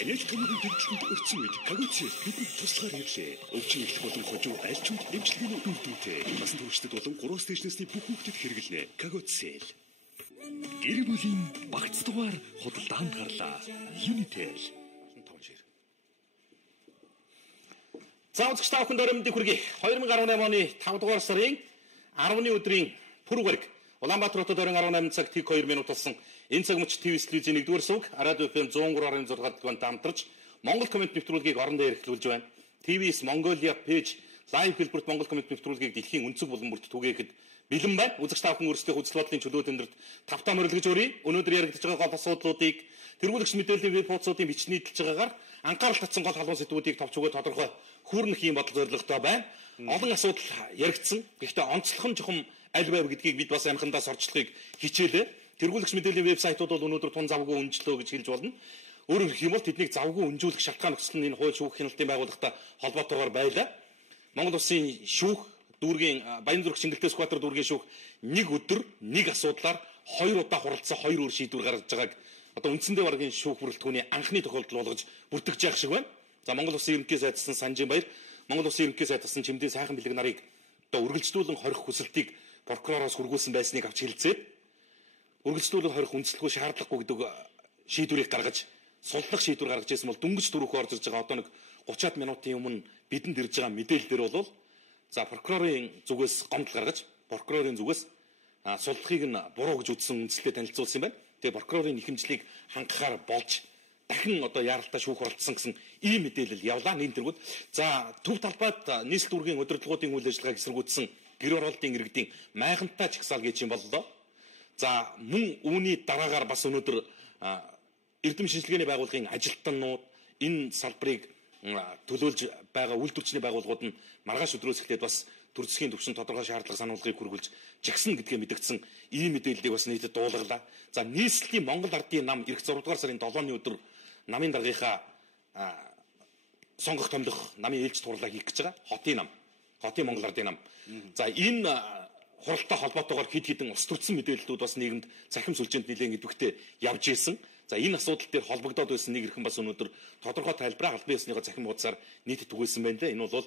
Аниад хүмүүний дэвшлэнд өрцөн үед Кагуци бидний туслахаар иржээ. Өвчин их болон хожуу аль ч үед эмчилгээний үйлдвэртэй. Насан туршид болон 3 стэйшнэсний бүх хүүхдэд хэрэглэнэ. Кагуци. Гэр бүлийн багц дугаар худалдаанд гарлаа. Unitel. За үзэгч та бүхэнд өрөмдийг хүргэе. 2018 оны 5 дугаар сарын 10-ны өдрийн пүрэв гараг Улаанбаатар хотод 18 цаг тэг 2 минут болсон. Энэ цаг мөч ТV телевизийн 1-р сувг Радио FM 103.6 дугаарт хамтарч Монгол комент нэвтрүүлгийг орон дээр эхлүүлж байна. TVS Mongolia page лайв хэлбэрт Монгол комент нэвтрүүлгийг дэлхийн өнцөг булан бүрт түгээхэд бэлэн байна. Үзэгч та бүхэн өөрсдийнхөө үзэл бодлын чөлөө тэмдэрт тавтаа мөрөлгөж өрье. Өнөөдөр яригдж байгаа гол асуудлуудыг тэргүүлэгч мэдээллийн веб хуудасуудын бичний нийтэлж байгаагаар анхаарал татсан гол халуун сэдвүүдийг товч өгөө тодорхой хүүрнэх юм бодол зорилготой байна. Олон асуудал яригдсан. Гэхдээ онцлох нь жоохон аль байв гэдгийг бид бас амхандаас орчлохыг хичээлээ. Тэргүүлэгч мэдээллийн вебсайтууд бол өнөөдөр тун завгүй үнэлтөө гэж хэлж болно. Өөрөөр хэлэх юм бол тэднийг завгүй үнжүүлэх шалтгаан нөхцөл нь энэ хууль шүүх хяналтын байгууллагатай холбоотойгоор байлаа. Монгол Улсын шүүх дүүргийн Баянзүрх Шингэлтэй скватер дүүргийн шүүх нэг өдөр нэг асуудлаар 2 удаа хуралдсан 2 өөр шийдвэр гаргаж байгааг одоо үндсэндээ баргийн шүүх бүрэлдэхүүний анхны тохиолдол болгож бүртгэж явах шиг байна. За Монгол Улсын ерөнхий сайдсан Санжинбаяр, Монгол Улсын ерөнхий сайдсан Чимдийн сайхан бэлэг нарыг одоо үргэлжлүүлэн хорих хүсэлтийг прокуророос хүргүүлсэн байсныг авч хэлцээд үргэлжлүүлэн хорих үндэслэхгүй шаардлагагүй гэдэг шийдвэрийг гаргаж суллах шийдвэр гаргаж ирсэн бол дөнгөж дөрөвхөө орж ирж байгаа одоо нэг 30-аад минутын өмнө бидэнд ирж байгаа мэдээлэл дээр бол за прокурорын зүгээс гомдол гаргаж прокурорын зүгээс суллахыг нь буруу гэж үзсэн үндслэлтэй танилцуулсан юм байна. Тэгээ прокурорын ихэмжлийг хангахаар болж дахин одоо яаралтай шүүх оролцсон гэсэн ийм мэдээлэл явлаа нийт тэргүүд. За төв талбайд нийслэл дүүргийн удирдлагуудын үйл ажиллагааг эсэргүүцсэн гэр оролтын иргэдийн майхантай чагсаал гэж юм боллоо. За мөн үүний дараагаар бас өнөөдөр Эрдэм шинжилгээний байгууллагын ажилтнууд энэ салбарыг төлөөлж байгаа үйлдвэрчний байгууллагууд нь маргааш өдрөөс эхлээд бас төр засгийн түвшин тодорхой шаардлага сануулгыг хүргүүлж жагсан гэдгээ мэдгдсэн ийм мэдээллийг бас нийтэд дуулгалаа. За нийслэлийн Монгол ардын нам эх 6 дугаар сарын 7-ны өдөр намын даргынхаа сонгох томдох намын ээлж турлаа хийх гэж байгаа. Хотын Монгол ардын нам. За энэ хуралтай холбоотойгоор хэд хэдэн ус төрсөн мэдээллүүд бас нийгэмд цахим сүлжээнд нэлээд идэвхтэй явж ирсэн. За энэ асуудал дээр холбогдоод байсан нэг хэрхэн бас өнөөдөр тодорхой тайлбараа албан ёсныхоо цахим хуудасаар нийтэд түгээсэн байна лээ. Энэ бол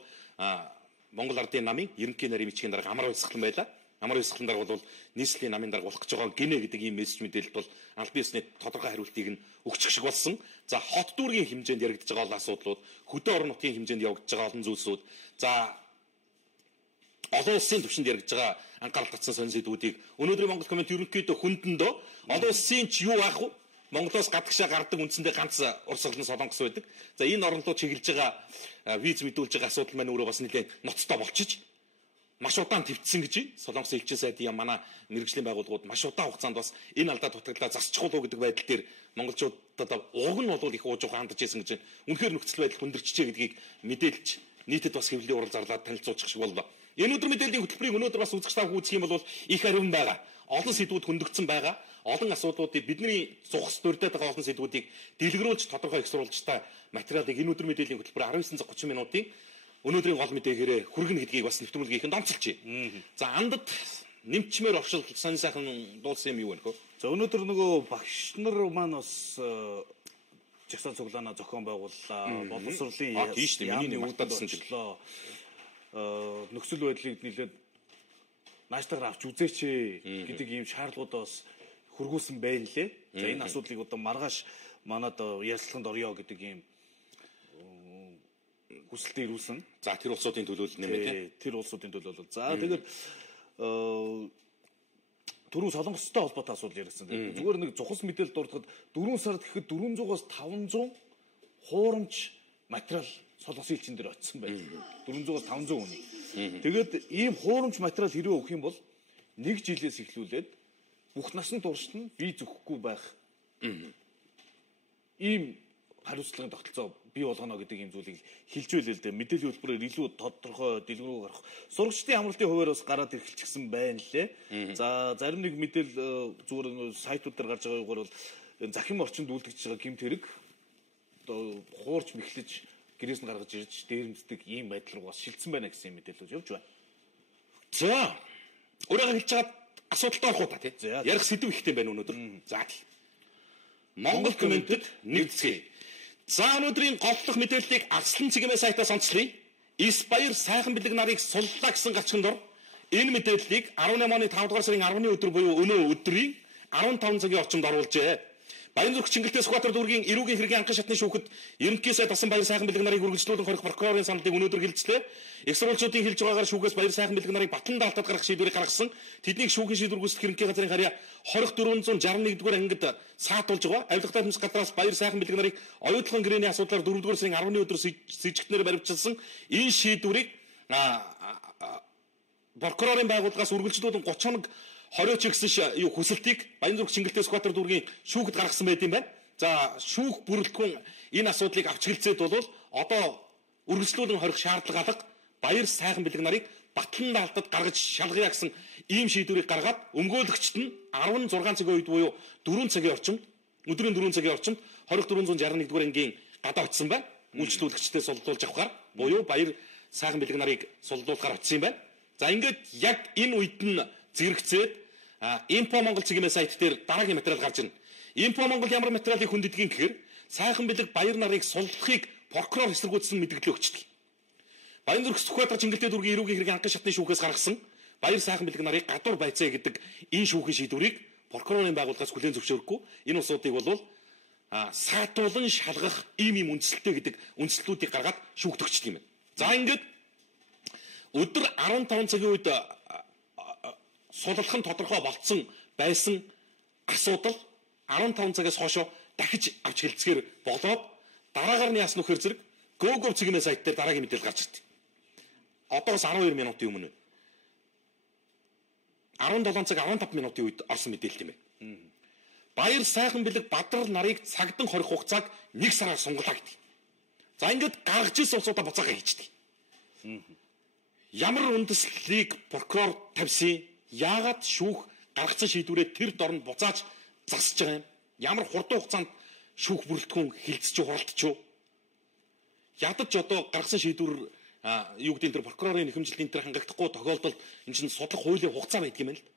Монгол ардын намын ерөнхий нарийн бичгийн дарга амар баясгалан байлаа. Амар баясгалан дарга бол нийслэлийн намын дарга болох гэж байгаа гинэ гэдэг ийм мессеж мэдээлэлд бол албан ёсны тодорхой хариултыг нь өгчих шиг болсон. За хот дүүргийн хэмжээнд яригдж байгаа олон асуудлууд, хөдөө орон нутгийн хэмжээнд явагдаж байгаа олон зүйлсүүд, за олон улсын түвшинд яригдж байгаа анхаарал татсан сонир сэдвүүдийг өнөөдрийн Монгол комент ерөнхийдөө хүндэндөө олон улсын ч юу аах вэ? Монголоос гадагшаа гардаг үндсэндээ ганц урсгалын солонгос байдаг. За энэ орнолоо чиглэж байгаа виз мэдүүлж байгаа асуудал маань өөрөө бас нэлээд ноцтой болчихж маш удаан твцсэн гэж солонгосын элчин сайдын манай мэргэжлийн байгууллагууд маш удаан хугацаанд бас энэ алдаа дутагдлаа засчих болов гэдэг байдал дээр монголчуудад уг нь бол их уужуухан хандж ирсэн гэж байна. Үнэхээр нөхцөл байдал хүндэрчжээ гэдгийг мэдээлж нийтэд бас хэвлэлийн урал зарлаад танилцуулчих шиг боллоо. Энэ өдөр мэдээллийн хөтөлбөрийг өнөөдөр бас үзэгч та үзэх юм бол их хариун байгаа. Олон сэдвүүд хөндөгдсөн байгаа. Олон асуудлуудыг бидний зугас дурдаад байгаа олон сэдвүүдийг дэлгэрүүлж тодорхой их сурвалжтай материалыг энэ өдөр мэдээллийн хөтөлбөр 19:30 минутын өнөөдрийн гол мэдээлгээрээ хүргэнэ гэдгийг бас нэвтрүүлгийнхэнд онцолж байна. За андад нэмчмээр оршил сонь сайхан дуулсан юм юу вэ нөхөө? За өнөөдөр нөгөө багш нар маань бас жагсаал цуглаана зохион байгууллаа. Боловсролын яамны удаадсан чиглэлөө нөхцөл байдлыг нэлээд нааштайгаар авч үзээч гэдэг ийм шаардлагуудаас хүргүүлсэн байна лээ. За энэ асуудлыг одоо маргааш манад ярилцлаганд орё гэдэг ийм хүсэлтээ ирүүлсэн. За тэр улсуудын төлөөлөл нэмээ тийм. Тэр улсуудын төлөөлөл. За тэгээд түрүү солонгостой холбоотой асуудал яригдсан. Зүгээр нэг зухас мэдээлэл дурдахад 4 сард гэхэд 400-аас 500 хуурамч материал солонгосын элчин дээр очсон байна. 400-аас 500 хүний. Тэгээд ийм хуурамч материал хэрэг өгөх юм бол 1 жилээс эхлүүлээд бүх насан туршид нь виз өгөхгүй байх. Ийм хариуцлагын тогтолцоо бий болгоно гэдэг ийм зүйлийг хэлж байлээ л дээ. Мэдээллийн хөтөлбөрөөр илүү тодорхой дэлгэрэнгүй гарах. Сурагчдын амралтын хувьар бас гараад ирчихсэн байна лээ. За зарим нэг мэдээлэл зүгээр сайтууд дээр гарч байгаа юугаар бол захим орчинд үлдчихэж байгаа гэмт хэрэг одоо хуурч мэхлэж гэрээс нь гаргаж ирж дээрэмддэг ийм байдал руу бас шилжсэн байна гэсэн мэдээлэл явж байна. За өөрөө хэлж байгаа асуудалтай орох уу та тий. Ярих сэдв ихтэй байна өнөөдөр. За Монгол комментэд нэгцгээе. За өнөөдрийн голлох мэдээллийг Арслан цэгийн сайтаас онцлоё. Эс Баяр сайхан бэлэг нарыг суллаа гэсэн галчхан дор энэ мэдээллийг 18 оны 5 дугаар сарын 10-ны өдөр буюу өнөө өдрийн 15 цагийн орчимд оруулжээ. Баянзүрх Чингэлтэй Сүхбаатар дүүргийн эрүүгийн хэргийн анхан шатны шүүхэд ерөнхий сайд Дасан Баяр сайхан бэлэг нарыг үргэлжлүүлэн хорих прокурорын саналыг өнөөдөр хэлцлээ. Их сурвалжуудын хэлж байгаагаар шүүхээс Баяр сайхан бэлэг нарыг батлан даалтад гаргах шийдвэрийг гаргасан. Тэднийг шүүхийн шийдвэр гүйцэтгэх ерөнхий газрын харьяа 20461-р ангид саатуулж байгаа. Авилгатай хүмүүс гадраас Баяр сайхан бэлэг нарыг оюутлын гэрээний асуудлаар 4 дугаар сарын 10-ны өдөр сэжигтнээр баривчилсан. Энэ шийдвэрийг прокурорын байгууллагаас үргэлжлүүлэн 30 хоног 20 гэсэн хүсэлтийг Баянзүрх Чингэлтэй Сүхбаатар дүүргийн шүүхэд гаргасан байт юм байна. За шүүх бүрэлдэхүүн энэ асуудлыг авч хэлцээд бол одоо үргэлжлүүлэн хорих шаардлага алга Баяр сайхан бэлэг нарыг батлан даалтад гаргаж шалгая гэсэн ийм шийдвэрийг гаргаад өмгөөлөгчд нь 16 цагийн үед буюу 4 цагийн орчимд өдрийн 4 цагийн орчимд 20461 дугаар ангийн гадаа очсон байна. Үйлчлүүлэгчтэй сулдуулж авахар буюу Баяр сайхан бэлэг нарыг сулдуулахаар очсон юм байна. За ингээд яг энэ үед нь зэрэгцээд Инфо Монгол цэгийн сайт дээр дараагийн материал гарч ирнэ. Инфо Монгол ямар материалыг хүндэтгийг гэхээр сайхан бэлэг Баяр нарыг суллахыг прокурор эсэргүүцсэн мэдээлэл өгчдөг. Баянзүрх Сүхбаатар Чингэлтэй дүүргийн эрүүгийн хэргийн анхан шатны шүүхээс гаргасан Баяр сайхан бэлэг нарыг гадуур байцаа гэдэг энэ шүүхийн шийдвэрийг прокурорын байгууллагаас хүлээн зөвшөөрөхгүй. Энэ усуудыг бол саатуулан шалгах ийм үндсэлтэй гэдэг үндслүүдийг гаргаад шүүхт өгчдөг юм байна. За ингээд өдөр 15 цагийн үед суллах нь тодорхой болцсон байсан асуудал 15 цагаас хойш дахиж авч хэлцгээр болоод дараагаар нь яасан нөхөр зэрэг Гогов цэгийн сайт дээр дараагийн мэдээлэл гарч ирдэг. Одоос 12 минутын өмнө 17 цаг 15 минутын үед орсон мэдээлэл юм байна. Баяр сайхан бэлэг Бадрал нарыг цагдан хорих хугацааг 1 сараар сунгалаа гэдэг. За ингээд гаргаж ирсэн усуудаа буцаага хийчдэг. Ямар үндэслэлийг прокурор тавьсан? Яагаад шүүх гаргацсан шийдвэрээ тэр дорн буцааж засаж байгаа юм? Ямар хурдан хугацаанд шүүх бүрэлдэхүүн хилцэж хуралдаж юу? Ядаж одоо гаргасан шийдвэр юу гэдэг энэ прокурорын нэхэмжлэлийн тэр хангахдахгүй тохиолдолд энэ чинь судлах хуулийн хугацаа байдаг юм байна л.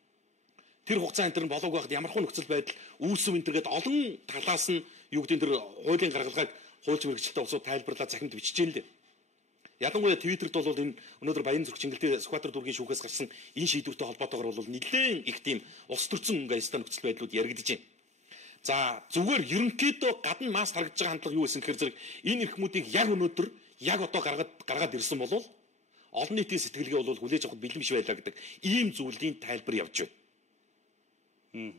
Тэр хугацаа энэ болоог байхад ямар хөө нөхцөл байдал үүсв энэ төргээд олон талаас нь юу гэдэг тэр хуулийн гаргалгааг хуульч мэрэгчлээ улсууд тайлбарлаад захимд бичиж дээ л. Ялангуяа Твиттерд бол энэ өнөөдөр Баянзүрх Чингэлтэй Сүхбаатар дүүргийн шүүхээс гарсан энэ шийдвэртэй холбоотойгоор бол нэлээд их тийм улс төрчин ангайстай нөхцөл байдлууд яригдж байна. За зүгээр ерөнхийдөө гадна масс харагдаж байгаа хандлага юу гэсэн гэхээр зэрэг энэ эрхмүүдийг яг өнөөдөр яг одоо гаргаад ирсэн бол олон нийтийн сэтгэлгээ бол хүлээж авах бэлэн биш байлаа гэдэг ийм зүйлийн тайлбар явж байна.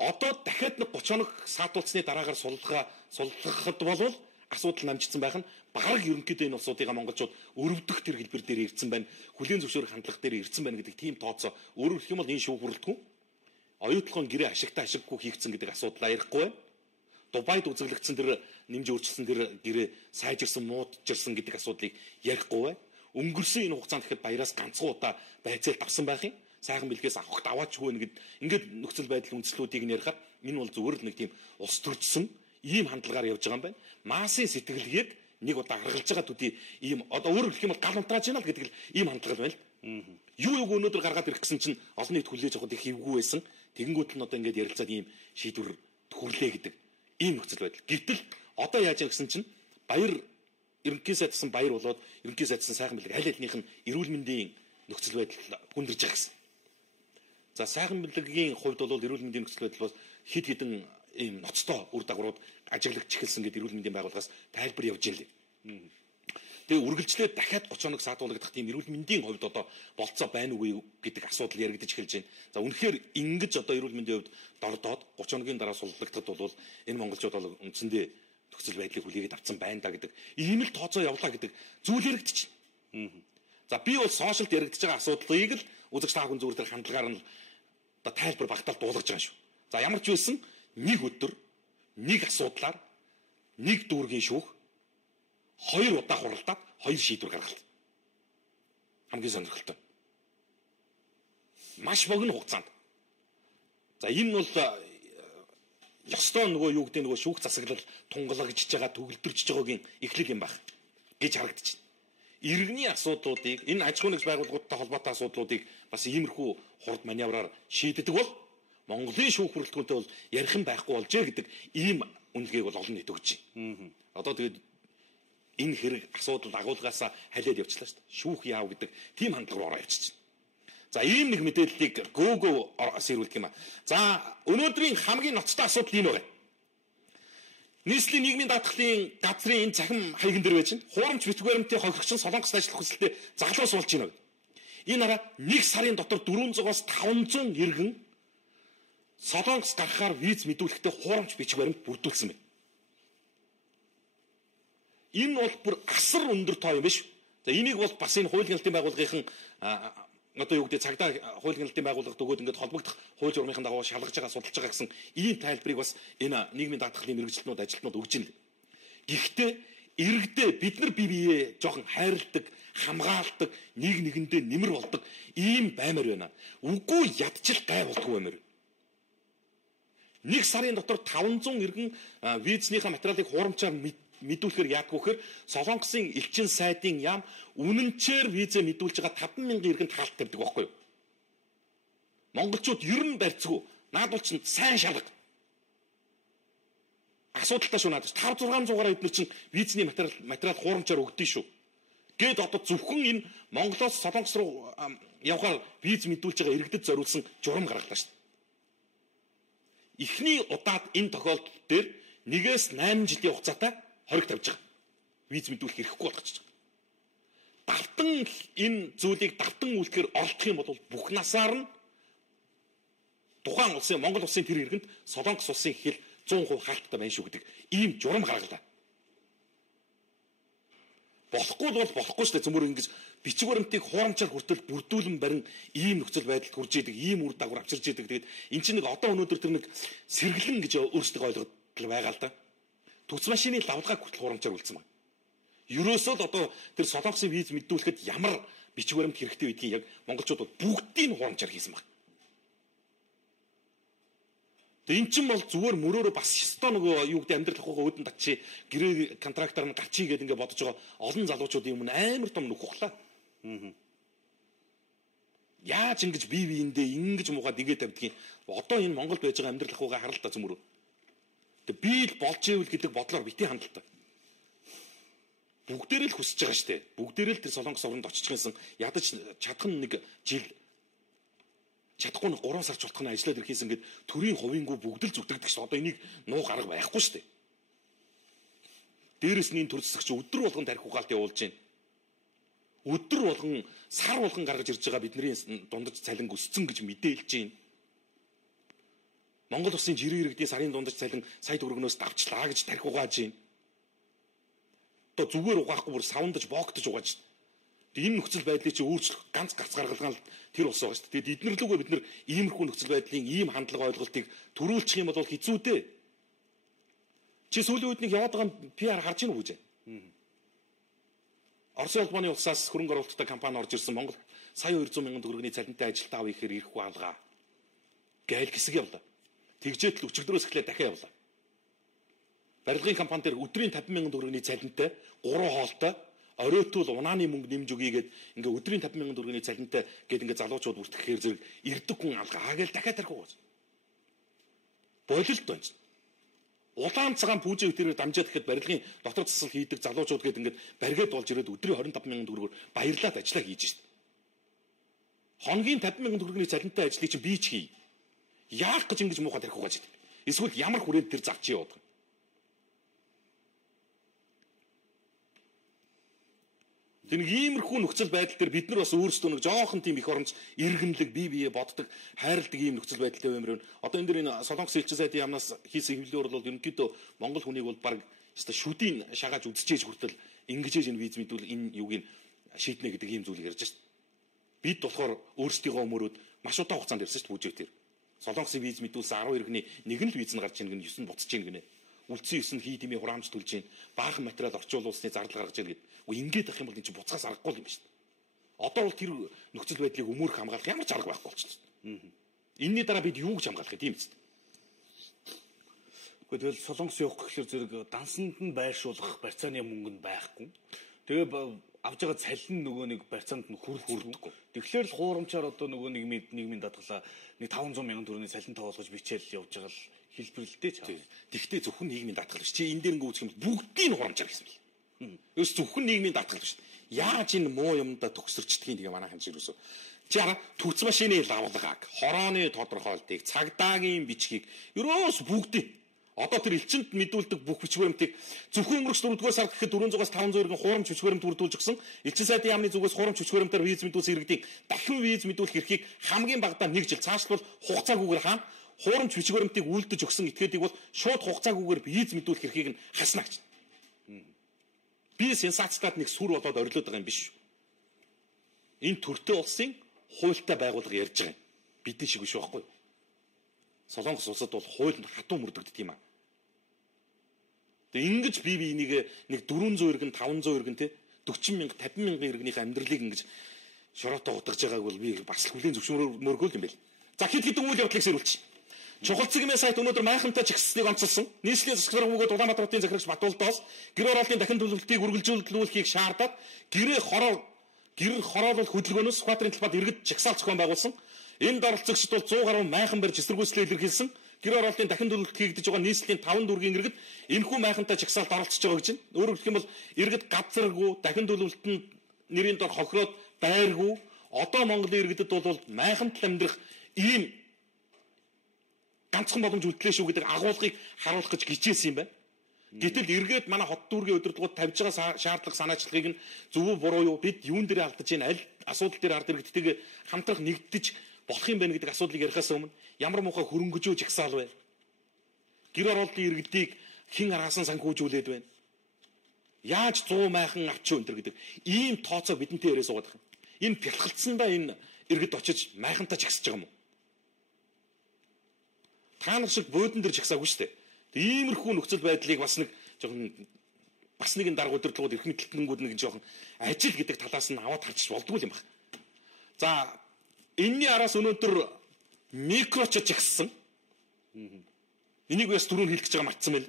Одоо дахиад нэг 30 хоног саатуулсны дараагаар суллахад бол асуудал намжигдсан байх нь бараг ерөнхийдөө энэ улсуудыг монголчууд өрөвдөх тэр хэлбэр дээр ирсэн байна. Хүлээн зөвшөөрөх хандлага дээр ирсэн байна гэдэг тийм тооцоо. Өөрөөр хэлэх юм бол энэ шүүх бүрэлдэхүүн оюутлогын гэрээ ашигтай ашиггүй хийгдсэн гэдэг асуудал ярихгүй байна. Дубайд үзэглэгдсэн тэр нэмж өөрчилсөн тэр гэрээ сайжирсан муудажирсан гэдэг асуудлыг ярихгүй байна. Өнгөрсөн энэ хугацаанд гэхэд Баяраас ганцхан удаа байцаалт авсан байх юм. Сайхан бэлгээс авахд аваач хөө ингээд нөхцөл байдал үндслүүдийг нь ярихад энэ бол зүгээр л нэг тийм улс төржсөн ийм хандлагаар явж байгаа юм байна. Массын сэтгэлгээг нэг удаа харгалж байгаа төдий ийм одоо өөрөөр хэлэх юм бол гал унтрааж байна л гэдэг л ийм хандлага байна л. Юу өнөөдөр гаргаад ирэх гэсэн чинь олон нийт хүлээж авахд их хэвгүй байсан. Тэгэнгүүт нь одоо ингээд ярилцаад ийм шийдвэр хүрлээ гэдэг ийм нөхцөл байдал. Гэвтэл одоо яаж яах гэсэн чинь Баяр ерөнхий сайдсан Баяр болоод ерөнхий сайдсан сайхан бэлэг аль альнийх нь эрүүл мэндийн нөхцөл байдал хүндэрж байгаа гэсэн. За сайхан бэлгийн хувьд бол эрүүл мэндийн нөхцөл байдал бол хэд хэдэн ийм ноцтой үр дагаврууд ажиглагдж эхэлсэн гэдэг эрүүл мэндийн байгууллагаас тайлбар явж ирлээ. Тэгээ үргэлжлээд дахиад 30 хоног саатуулагдах тийм эрүүл мэндийн хувьд одоо болцоо байна уу гэдэг асуудал яригдж эхэлж байна. За үнэхээр ингэж одоо эрүүл мэндийн хувьд дордоод 30 хоногийн дараа суллагдахад бол энэ монголчууд бол үндсэндээ нөхцөл байдлыг хүлээгээд авсан байна да гэдэг ийм л тооцоо явлаа гэдэг зүйл яригдчих. За би бол сошиалд яригдж байгаа асуудлыг л үзэгч та хүн зүгээр тэр хандлагаар нь одоо тайлбар багтаал дуулгаж байгаа шүү. За ямар ч байсан нэг өдөр нэг асуудлаар нэг дүүргийн шүүх 2 удаа хуралдаад 2 шийдвэр гаргалт. Хамгийн сонирхолтой. Маш богино хугацаанд. За энэ бол ёстой нөгөө юу гэдэг нөгөө шүүх засаглал тунгалагжж байгаа төгөлдөрч байгаагийн эхлэл юм байна гэж харагдаж байна. Иргэний асуудлуудыг энэ аж ахуй нэгж байгууллагуудтай холбоотой асуудлуудыг бас иймэрхүү хурд маневраар шийддэг бол Монголын шүүх бүрэлдэхүүнтэй бол ярих юм байхгүй болжээ гэдэг ийм үнэлгээг бол олон нийт өгч байна. Одоо тэгээд энэ хэрэг асуудал агуулгаасаа халиад явчлаа шүү дээ. Шүүх яав гэдэг тийм хандлага руу ороо явчихж байна. За ийм нэг мэдээллийг гөөгөө сэрүүлдэг юм а. За өнөөдрийн хамгийн ноцтой асуудал энэ байна. Нийслэлийн нийгмийн даатгалын газрын энэ цахим хаягн дээр байж байна. Хуурамч битгүү баримтын хохирогчсон Солонгост ажиллах хүсэлтэд загалуус болж байна. Энэ хараа нэг сарын дотор 400-аас 500 иргэн Солонгос гарахаар виз мэдүүлэхдээ хуурамч бичиг баримт бүрдүүлсэн байна. Энэ бол бүр асар өндөр тоо юм биш. За энийг бол бас энэ хуулийн галтын байгууллагын одоо юу гэдэг цагдаа хуулийн галтын байгууллагад өгөөд ингээд холбогдох хууль журмынхаа дагуу шалгаж байгаа судалж байгаа гэсэн ийм тайлбарыг бас энэ нийгмийн даатгалын мэрэгчлэнүүд ажилтнууд өгж байна. Гэхдээ иргэдээ бид нар бие биеэ жоохон хайрладаг, хамгаалдаг, нэг нэгэндээ нэмэр болдог ийм баймаар байна. Үгүй ядчил гай болдгоо юмэр. Нэг сарын дотор 500 иргэн визнийхээ материалыг хуурамчаар мэдүүлэхээр яадгүй гэхээр Солонгосын элчин сайдын яам үнэнчээр визэ мэдүүлж байгаа 50000 иргэн таалт тавьдаг байхгүй юу? Монголчууд ер нь барьцгүй. Наадвал чинь сайн шалга. Асуудалтай шүү надад. 500-600 эднэр чинь визний материал хуурамчаар өгдөө шүү. Гээд одоо зөвхөн энэ Монголоос Солонгос руу явхаар виз мэдүүлж байгаа иргэдэд зориулсан журам гаргалаа шүү. Эхний удаад энэ тохиолдол дээр 1-8 жилийн хугацаатай хориг тавьж байгаа. Виз мэдүүлэх хэрэггүй болгочих. Давтан энэ зүйлийг давтан үйлдэхээр оролдох юм бол бүх насаар нь тухайн улсын Монгол улсын тэр иргэнд Солонгос улсын хэл 100% хаалттай байна шүү гэдэг ийм журам гаргалаа. Болохгүй бол болохгүй шүү дээ. Зөвмөр ингэж бичиг баримтыг хуурамчаар хүртэл бүрдүүлэн барин ийм нөхцөл байдалд хүрж идэг, ийм үр дагавар авчирж идэг. Тэгээд эн чинь нэг одоо өнөөдөр тэр нэг сэргэлэн гэж өөрсдөө ойлгоод байгаа л да. Түц машины лавдгааг хүртэл хуурамчаар үлдсэн байна. Ерөөсөө л одоо тэр Солонгосын виз мэдүүлэхэд ямар бичиг баримт хэрэгтэй байдгийг яг монголчууд бүгдийг нь хуурамчаар хийсэн байна. Тэгээ эн чинь бол зүгээр мөрөөрөө бас ёстой нөгөө юу гэдэг амьдрал ахуйгаа өөдөн татчи гэрээ контрактаар нь гарчий гэдэг ингээд бодож байгаа олон залуучуудын өмнө амар том нүх ухлаа. Яаж ингэж бие биендээ ингэж муугаад ингээд тавьдгийг одоо энэ Монголд байж байгаа амьдрал ахуйгаа харал та зүмөрөө. Тэгээ би л болж ивэл гэдэг бодлоор бити хандалтай. Бүгдээрээ л хүсэж байгаа шүү дээ. Бүгдээрээ л тэр Солонгос орнд очих гэсэн ядаж чадах нь нэг жил чадахгүй 3 сар чултах нь ажиллаад ирэхээс ингээд төрийн хувийнгүй бүгд л зүтгэдэг шүү. Одоо энийг нуу гарга байхгүй шүү дээ. Дээрээс нь энэ төр засагч өдөр болгон тарих угаалт явуулж байна. Өдөр болгон сар болгон гаргаж ирж байгаа бидний дундаж цалин өссөн гэж мэдээлж байна. Монгол улсын жирийн иргэдийн сарын дундаж цалин сая төгрөгнөөс давчлаа гэж тарих угааж байна. Одоо зүгээр угаахгүй бүр савндаж боогдож угааж байна. Энэ нөхцөл байдлыг чи өөрчлөх ганц гарц гаргалгаан тэр ус байгаа шүү дээ. Тэгээд эднэрлүүгээ бид нар иймэрхүү нөхцөл байдлын ийм хандлага ойлголтыг төрүүлчих юм бол хэцүү дээ. Чи сүүлийн үед нэг яваад байгаа PR харж гинүү гэж. Оросын улбаны улсаас хөрөнгө оруулалттай компани орж ирсэн Монгол сая 200 мянган төгрөгийн цалинтай ажилтаа авъя гэхээр ирэхгүй алгаа. Гайл хэсэг явлаа. Тэгжээд л өчигдрөөс эхлээд дахиад явлаа. Барилгын компани дээр өдрийн 50 мянган төгрөгийн цалинтай 3 хоолтой оройтул унааны мөнгө нэмж өгье гэд ингээ өдрийн 50 мянган төгрөгийн цалинтай гэд ингээ залуучууд бүртгэхээр зэрэг ирдэг хүн алгаа гээл дахиад тарих уу. Болилт байна. Улаан цагаан пүүжээ өтөрөөр дамжаад ихэд барилгын дотор засал хийдэг залуучууд гэд ингээ баригэд болж ирээд өдрийн 25 мянган төгрөгөөр баярлаад ажиллаа хийж шít. Хоногийн 50 мянган төгрөгийн цалинтай ажлыг чинь би ч хий. Яах гэж ингэж муухай тарих уу гэж. Эсвэл ямар хүрээнд тэр зав чи яваад. Тэр иймэрхүү нөхцөл байдал дээр бид нар бас өөрсдөө нэг жоохон тийм их оромж иргэнлэг бие бие боддог хайрладаг ийм нөхцөл байдалтай баймир байна. Одоо энэ дэр энэ Солонгос элчин сайдын яамнаас хийсэн хэвлэлээр бол ерөнхийдөө Монгол хүнийг бол баг өстой шүдийн шагааж үдчихэж хүртэл ингэж энэ виз мэдүүл энэ юуг нь шийднэ гэдэг ийм зүйлийг ярьж шít. Бид болохоор өөрсдийнхөө өмөрөөд маш удаан хугацаанд ярьсан шít бүжээ тэр. Солонгосын виз мэдүүлсэн 10 иргэний нэг нь л виз нь гарч ийн гэн 9 нь буцаж ийн гинэ. Үлдсэн 9 нь хий дэмий хураамж төлж ийн. Баахан материал орчуулуулсны зардал гаргаж ийн гэд. Ингээд ах юм бол энэ чинь буцаас аргагүй юм шүү дээ. Одоо бол тэр нөхцөл байдлыг өмөрөх хамгаалах ямар ч арга байхгүй болчихсон. Энийний дараа бид юу гэж хамгаалах юм бэ? Гэхдээ тэгэл Солонгос явах гэхэлэр зэрэг дансанд нь байршуулах барьцааны мөнгө нь байхгүй. Тэгээ авж байгаа цалин нөгөө нэг барьцаанд нь хүрдэггүй. Тэгэхээр л хуурамчаар одоо нөгөө нийгмийн даатгалаа нэг 500 мянган төгрөгийн цалин тавуулгаж бичээл явж байгаа л хэлбэрлэлтэй ч. Тэгвэл зөвхөн нийгмийн даатгал биш. Чи энэ дээр ингээ үзэх юм бүгдийг нь хурамчаар гэсэн бэл. Ерөөс зөвхөн нийгмийн даатгал биш. Яаж энэ муу юмдаа төгсөрчдгийг тэгээ манайхан ч юусоо. Чи хараа түүц машины лавлагааг, хорооны тодорхойлтыг, цагдаагийн бичгийг ерөөс бүгдийг одоо тэр элчинд мэдүүлдэг бүх хүч баримтыг зөвхөн өнгөрөх 4-р сард гэхэд 400-аас 500 өргөн хурамч хүч баримт бүрдүүлж өгсөн. Элчин сайдын яамны зүгээс хурамч хүч баримтаар виз мэдүүлсэн иргэдийн дахин виз мэдүүлэх эрхийг хамгийн багадаа 1 жил цаашлбал хугацаагүйгээр хаана хурамч хүч баримтыг үлдэж өгсөн этгээдийг бол шууд хугацаагүйгээр виз мэдүүлэх эрхийг нь хаснаа гэж. Би сенсацтад нэг сүр болоод орилоод байгаа юм биш. Энэ төртөө улсын хуультай байгууллага ярьж байгаа юм. Бидний шиг биш байхгүй юу? Солонгос улсад бол хууль хатуу мөрдөгддөг юм аа. Тэгээ ингэж би энийг нэг 400 иргэн 500 иргэн те 40 мянга 50 мянган иргэнийхээ амьдралыг ингэж шороотоо утгаж байгааг бол би бас л хүлээн зөвшөөрмөөргүй юм байл. За хэд хэдэн үйл явдлыг сэрүүлчих. Чухал цэгмээ сайт өнөөдөр майхантай чигссныг онцолсон. Нийслэлийн засаг бөгөөд Улаанбаатар хотын захирагч Батуулдоос гэр ороолтын дахин төлөвлөлтийг үргэлжлүүлэхийг шаардаад гэр хороолол хөдөлгөөнөөс Сүхбаатарын талбайд иргэд чагсаалт зохион байгуулсан. Энд оролцогчид бол 100 гаруй майхан барьж эсэргүүцлээ илэрхийлсэн. Гэр ороолтын дахин төлөвлөлт хийгдэж байгаа нийслэлийн 5 дүүргийн иргэд энэхүү майхантай чагсаалт оролцож байгаа гэж байна. Өөрөөр хэлэх юм бол иргэд газаргүй дахин төлөвлөлтөнд нэрийн дор хохироод байргүй одоо Монголын иргэдэд бол майхант амьдрах ийм ганцхан боломж үлдлээ шүү гэдэг агуулгыг харуулах гэж гिचээсэн юм байна. Гэтэл эргээд манай хот дүүргийн удирдлагууд тавьж байгаа шаардлага санаачлагыг нь зөв буруу юу бид юун дээр алдаж байна аль асуудал дээр ард иргэдтэйгээ хамтрах нэгдэж болох юм байна гэдэг асуудлыг ярихаас өмнө ямар муухай хөрөнгөжөө жагсаал вэ? Гэр ороолтын иргэдийг хэн аргасан санхүүжүүлээд байна? Яаж 100 майхан авч өнтер гэдэг ийм тооцоо бидэнтэй яриа суугаад байна. Энэ бэлтгэлцсандаа энэ иргэд очиж майхантаа жагсаж байгаа юм уу? Та нар шиг буудан дээр жагсаагүй шүү дээ. Иймэрхүү нөхцөл байдлыг бас нэг жоохон бас нэгэн дарга удирдлагууд эрхэм тэлтнэнгүүд нэг жоохон ажил гэдэг талаас нь аваад харж болдгүй юм байна. За энэний араас өнөөдөр микрочод жагссан. Энийг бас түрүүн хэлэх гэж байгаа мартсан байл.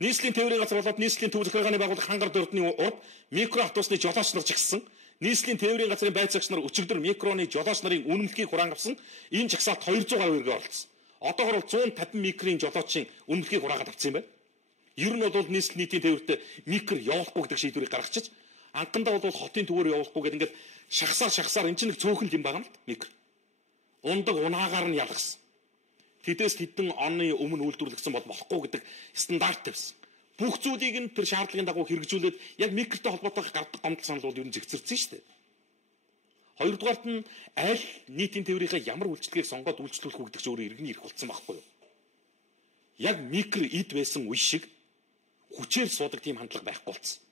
Нийслэлийн тээврийн газар болоод нийслэлийн төв захиргааны байгууллага хангар дөрөвдний урд микро автобусны жолооч нар жагссан. Нийслэлийн тээврийн газрын байцаагч нар өчигдөр микроны жолооч нарын үнэмлэхийг хураан авсан. Энэ жагсаалт 200 гаруй иргэ оролцсон. Одоогор бол 150 микрын жолоочийн үнэмлэхийг хураагаад авсан юм байна. Ер нь бол нийслэл нийтийн тээвэрт микро явуулахгүй гэдэг шийдвэрийг гаргачих. Анхандаа бол хотын төвөөр явуулахгүй гэдэг ингээд шахсаар энэ чинь нэг цөөхөн юм байгаа юм л микро. Ундаг унаагаар нь ялгсан. Тэдээс хэдэн оны өмнө үйлдвэрлэгдсэн бол болохгүй гэдэг стандарт тавьсан. Бүх зүйлийг нь тэр шаардлагын дагуу хэрэгжүүлээд яг микротой холбоотой гардаг гомдол санал бол ер нь зэгцэрсэн шүү дээ. Хоёрдугаарт нь аль нийтийн тээврийнхээ ямар үйлчлэгийг сонгоод үйлчлүүлэх үү гэдэг чинь өөрөө иргэний эрх болсон байхгүй юу? Яг микро эд байсан үе шиг хүчээр суудаг тийм хандлага байхгүй болсон.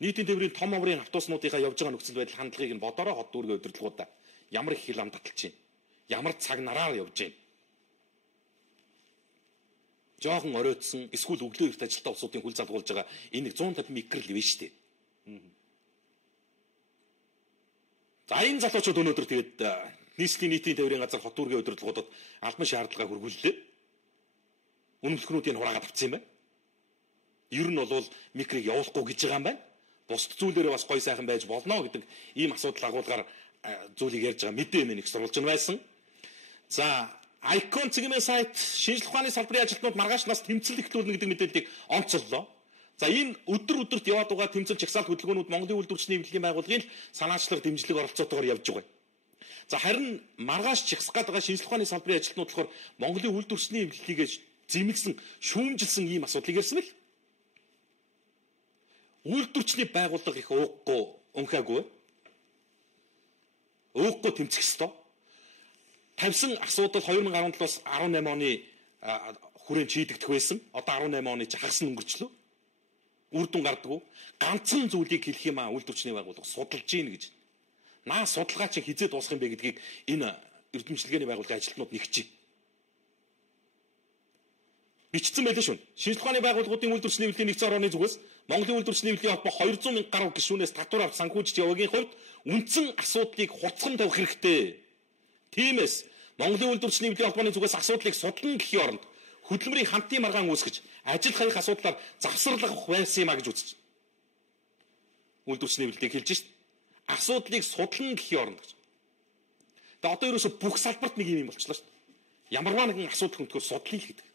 Нийтийн тээврийн том оврын автобуснуудынхаа явж байгаа нөхцөл байдал хандлагыг нь бодороо хот дүүргийн удирдлагуудаа ямар их хил ам таталж байна. Ямар цаг нараар явж байна. Жохон оройтсон эсвэл өглөө эрт ажилтаа улсуудын хүл залгуулж байгаа энэ 150 микро л вэ штэ. За энэ залуучууд өнөөдөр тэгээд нийслэлийн нийтийн тээврийн газар хот дүүргийн удирдлагуудад албан шаардлагаа хөрвүүллээ. Үнэмлэхнүүдийг хураагаад авсан юм байна. Ер нь бол микрыг явуулахгүй гэж байгаа юм байна. Бусд зүйлээрээ бас гой сайхан байж болно гэдэг ийм асуудал агуулгаар зүйлийг ярьж байгаа мэдээ мэн их сурвалж байсан. За Icon цэгмээ сайт шинжлэх ухааны салбарын ажилтнууд маргааш нас тэмцэл эхлүүлнэ гэдэг мэдээллийг онцоллоо. За энэ өдөрт яваад байгаа тэмцэл жагсаалт хөдөлгөөнүүд Монголын үйлдвэрчний эвлэлийн байгууллагын санаачлах дэмжлэг оролцоотойгоор явж байгаа. За харин маргааш чигсах гээд байгаа шинжлэх ухааны салбарын ажилтнууд болохоор Монголын үйлдвэрчний эвлэлийг зэмлсэн, шүүмжилсэн ийм асуудлыг ярьсан бэл. Үйлдвэрчний байгууллага их уухгүй, өнхөөгүй. Уухгүй тэмцэх ёстой. Тавьсан асуудал 2017-аас 18 оны хүрээнд шийдэгдэх байсан. Одоо 18 оны хагас нь өнгөрчлөө. Үр дүн гардаггүй. Ганцхан зүйлийг хэлэх юм аа үйлдвэрчний байгууллага судалж гин гэж. Наа судалгаа чи хизээ дуусах юм бэ гэдгийг энэ эрдэмчлэгээний байгууллагын ажилтнууд нэгчээ. Бичсэн байлаа шүү. Шинжлэх ухааны байгууллагуудын үйлдвэрчний эвлэлийн нэгдсэн орооны зүгээс Монголын үйлдвэрчний эвлэлийн холбоо 200 мянга гаруй гишүүнээс татвар авч санхүүжиж яваагийн хувьд үндсэн асуудлыг хурцхан тавих хэрэгтэй. Тиймээс Монголын үйлдвэрчний эвлэлийн холбооны зүгээс асуудлыг судлан гэхийн оронд хөдөлмөрийн хамтын маргаан үүсгэж ажил хаях асуудлаар завсарлах байсан юм а гэж үзэж. үйлдвэрчний хэвлэлийг хэлж шít. Асуудлыг судлан гэхийн оронд гэж. Тэгээ одоо ерөөсө бүх салбарт нэг юм болчихлоо шүү дээ. Ямарваа нэгэн асуудал хүндхээр судлъя л гэдэг.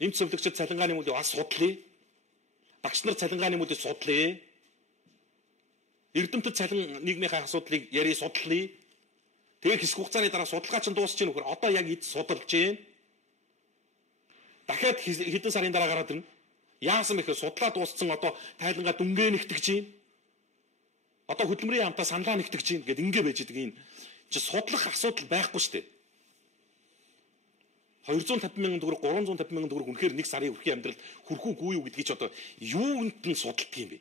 Эмч зөвлөгчд цалингааны мөлийг бас судлъя. Багш нар цалингааны мөлийг судлъя. Эрдэмтэд цалин нийгмийн асуудлыг яри судлъя. Тэгээ хэсэг хугацааны дараа судалгаа чинь дуусч ийн нөхөр одоо яг эд судалж ийн. Дахиад хэдэн сарын дараа гараад ирнэ. Яасан бэ гэхээр судлаа дууссан одоо тайлангаа дүнгээ нэгтгэж ийн. Одоо хөдөлмөрийн хамтаа саналаа нэгтгэж ийн гэд ингэ байж идэг юм. Чи судлах асуудал байхгүй шүү дээ. 250 мянган төгрөг 350 мянган төгрөг үнэхээр нэг сарын өрхийн амьдралд хүрхүүгүй юу гэдгийг ч одоо юунд нь судалдаг юм бэ?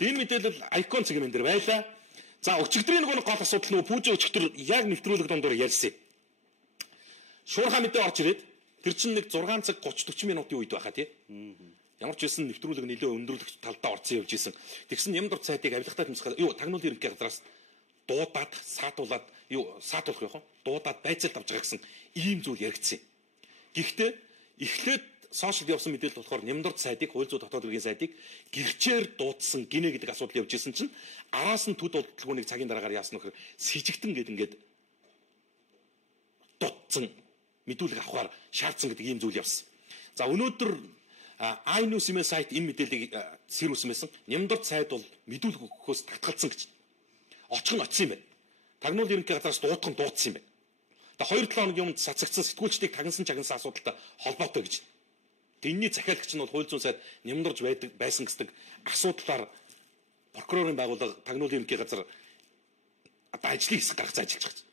Энэ мэдээлэл Icon цэгмэн дээр байлаа. За өчигдрийн нэг гол асуудал нөгөө пүүжи өчигдөр яг нэвтрүүлэг дондор ярьсан. Шуурхаа мэдээ орж ирээд тэр чинь нэг 6 цаг 30-40 минутын үед байхаа тий. Ямар ч байсан нэвтрүүлэг нэлээд өндөрлөгч талдаа орцсон явж исэн. Тэгсэн Нямдор цайтыг авилгатай тэмцэх юу тагнуулын ерөнхий газраас дуудаад саатуулаад юу саатуулах яах вэ? Дуудаад байцаалт авч байгаа гэсэн ийм зүйл яригдсан. Гэхдээ эхлээд сошиалд явсан мэдээлэл болохоор Нямдор цайтыг хууль зүйн дотоод хэргийн сайтыг гэрчээр дуудсан гинэ гэдэг асуудал явж исэн чинь араас нь төд удалгүй нэг цагийн дараагаар яасан нөхөр сэжигтэн гэдэг ингээд дутсан мэдүүлэг авахар шаардсан гэдэг ийм зүйл явсан. За өнөөдөр iNews email сайт энэ мэдээллийг сэрүүлсэн байсан. Нямдор цайд бол мэдүүлэг өгөхөөс татгалзсан гэж. Очих нь очсон юм байна. Тагнуул ерөнхий газраас дуудах нь дуудсан юм байна. Тэгээ 2-7 хоногийн өмнө цацагдсан сэтгүүлчдийг тагнасан чагнасан асуудалтай холбоотой гэж. Энэний захиалагч нь бол хууль зүйн сайд нямдарж байсан гэсэн асуудлаар прокурорын байгууллага тагнуулын ерөнхий газар одоо ажлын хэсэг гаргаж ажиллаж байгаа.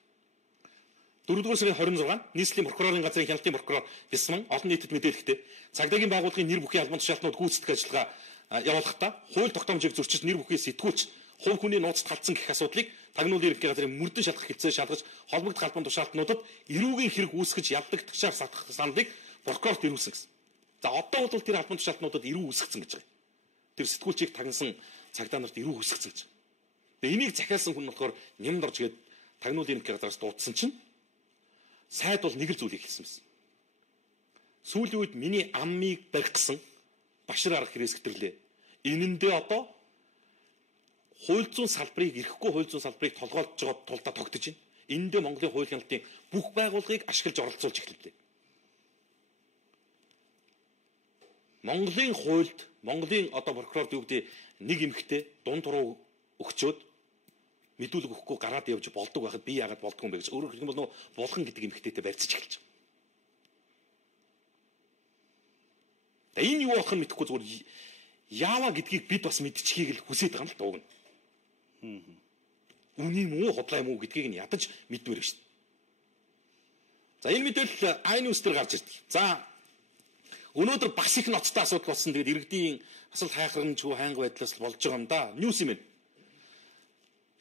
4-р сарын 26 нийслэлийн прокурорын газрын хяналтын прокурор Бисман олон нийтэд мэдээлэхдээ цагдаагийн байгууллагын нэр бүхий албан тушаалтнууд гүйцэтгэх ажиллагаа явуулахдаа хууль тогтоомжийг зөрчиж нэр бүхий сэтгүүлч хувь хүний нууцд халдсан гэх асуудлыг тагнуулын ерөнхий газрын мөрдөн шалгах хэлцээ шалгаж холбогдох албан тушаалтнуудад эрүүгийн хэрэг үүсгэж явдагтагчаар сатгах саналыг прокурорт ирүүлсэн гэсэн. За одоо бол тэр албан тушаалтнуудад эрүү үүсгэсэн гэж байгаа. Тэр сэтгүүлчийг тагнасан цагдаа нарт эрүү үүсгэсэн гэж. Тэгээ энийг захиалсан хүн болохоор Нямдорж гээд тагнуулын ерөнхий газраас дуудсан чинь сайд бол нэг л зүйлийг хэлсэн байсан. Сүүлийн үед миний аммыг барих гэсэн башир арга хэрэгсгэтэрлээ. Энэндээ одоо хууль зүйн салбарыг ирэхгүй хууль зүйн салбарыг толгойлж байгаа тулдаа тогтож байна. Эндээ Монголын хууль хяналтын бүх байгууллагыг ашиглаж оролцуулж эхэллээ. Монголын хуульд Монголын одоо прокурорд юу гэдэг нэг эмэгтэй дунд туруу өгчөөд мэдүүлэг өгөхгүй гараад явж болдог байхад би яагаад болдгүй юм бэ гэж өөрөөр хэлбэл нөө булхан гэдэг эмэгтэйтэй барьцаж эхэлж байгаа. Тэгээ энэ юу болох нь мэдэхгүй зүгээр яава гэдгийг бид бас мэдчихийг л хүсэж байгаа юм л дууг нь. Үний юм уу хотлаа юм уу гэдгийг нь ядаж мэдмээр шүү дээ. За энэ мэдээлэл iNews дээр гарч ирдэг. За өнөөдөр бас их ноцтой асуудал болсон. Тэгээд иргэдийн асуулт хайхрамжгүй хайнга байдлаас болж байгаа юм да. Ньюс юм байна.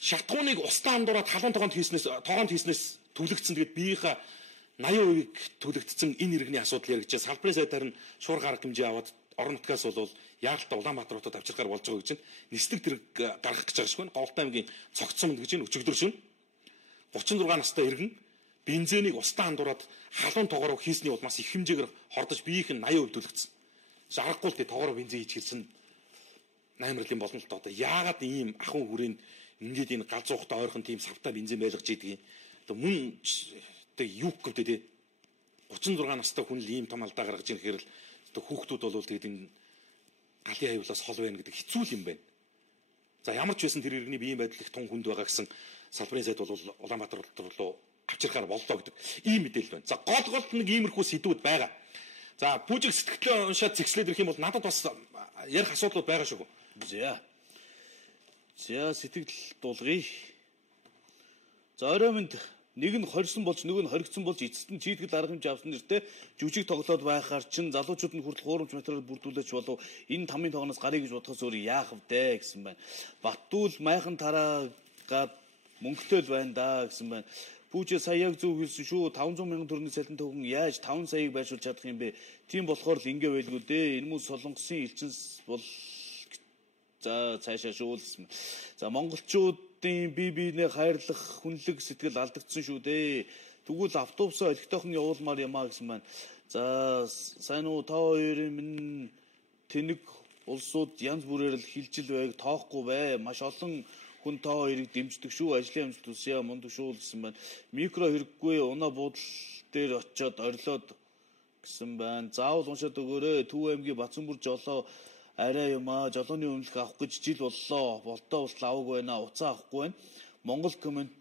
Шатгууныг устан андуураад халуун тоогонд хийснээс түлэгдсэн. Тэгээд биеийнхээ 80% түлэгдсэн энэ иргэний асуудал яригдж салбарын сайдаар нь шуурга арга хэмжээ аваад орон нутгаас бол яалтаа Улаанбаатар хотод авчирхаар болж байгаа гэж байна. Нислэг тэрэг гаргах гэж байгаа шүү. Голтой аймгийн цогцсомд гэж байна. Өчигдөр шөнө 36 настай иргэн бензинийг устан андуураад халуун тоогоор хийсний улмаас их хэмжээгээр хордож биеийнх нь 80% түлэгдсэн. Аргагүй л тоогоор бензин хийж хэрсэн 8 болно л доо. Яагаад ийм ахын хүрээнд ингээд энэ галзуухтай ойрхон тийм савтай бензин байлгаж ийдгийг одоо мөн одоо юу гэвдэ тий 36 настай хүн л ийм том алдаа гаргаж ирэхээр л одоо хүүхдүүд бол тэгээд энэ галын аюулаас хол байна гэдэг хэцүү юм байна. За ямар ч байсан тэр иргэний биеийн байдал их тун хүнд байгаа гэсэн салбарын сайд бол Улаанбаатар руу авчирхаар боллоо гэдэг ийм мэдээлэл байна. За гол нэг иймэрхүү сэдвүүд байгаа. За пүүжиг сэтгэлээ уншаад зэгслээд ирэх юм бол надад бас ярих асуудлууд байгаа шүү. За сэтгэл дуулгая. За орой минь нэг нь хорьсон болж нөгөө нь хоригдсон болж эцэст нь чийтгэл арга хэмжээ авсан нэртэй жүжиг тоглоод байхаар чин залуучууд нь хүртэл хуурамч материал бүрдүүлж болов энэ тамийн тоогоноос гарыг гэж бодохоос өөр яах вэ гэсэн байна. Баттуул майхан тараагаад мөнгөтэй л байна да гэсэн байна. Пүүжээ сая яг зөв хэлсэн шүү. 500 мянган төгрөгийн цалин төгөн яаж 5 саяыг байршуулж чадах юм бэ? Тийм болохоор л ингэ байлгүй дээ. Энэ мөн солонгосын элчинс бол за цаашаа шүүлсэн. За монголчуудын бие биенээ хайрлах хүнлэг сэтгэл алдагдсан шүү дээ. Тэгвэл автобусаа олигтойхон явуулмаар юмаа гэсэн байна. За сайн уу та хоёрын минь тэнэг улсууд янз бүрээр л хилжил байг тоохгүй бай. Маш олон хүн та хоёрыг дэмждэг шүү. Ажлын амжилт хүсье мундаг шүү гэсэн байна. Микро хэрэггүй унаа буудлын дээр очиод орилоод гэсэн байна. Заавал уншаад өгөөрэй. Төв аймгийн Батцанбүр жолоо арай юм аа. Жолооны өмнөх авах гэж жил боллоо. Болтоо устал аваагүй байна. Уцаа авахгүй байна. Монгол комент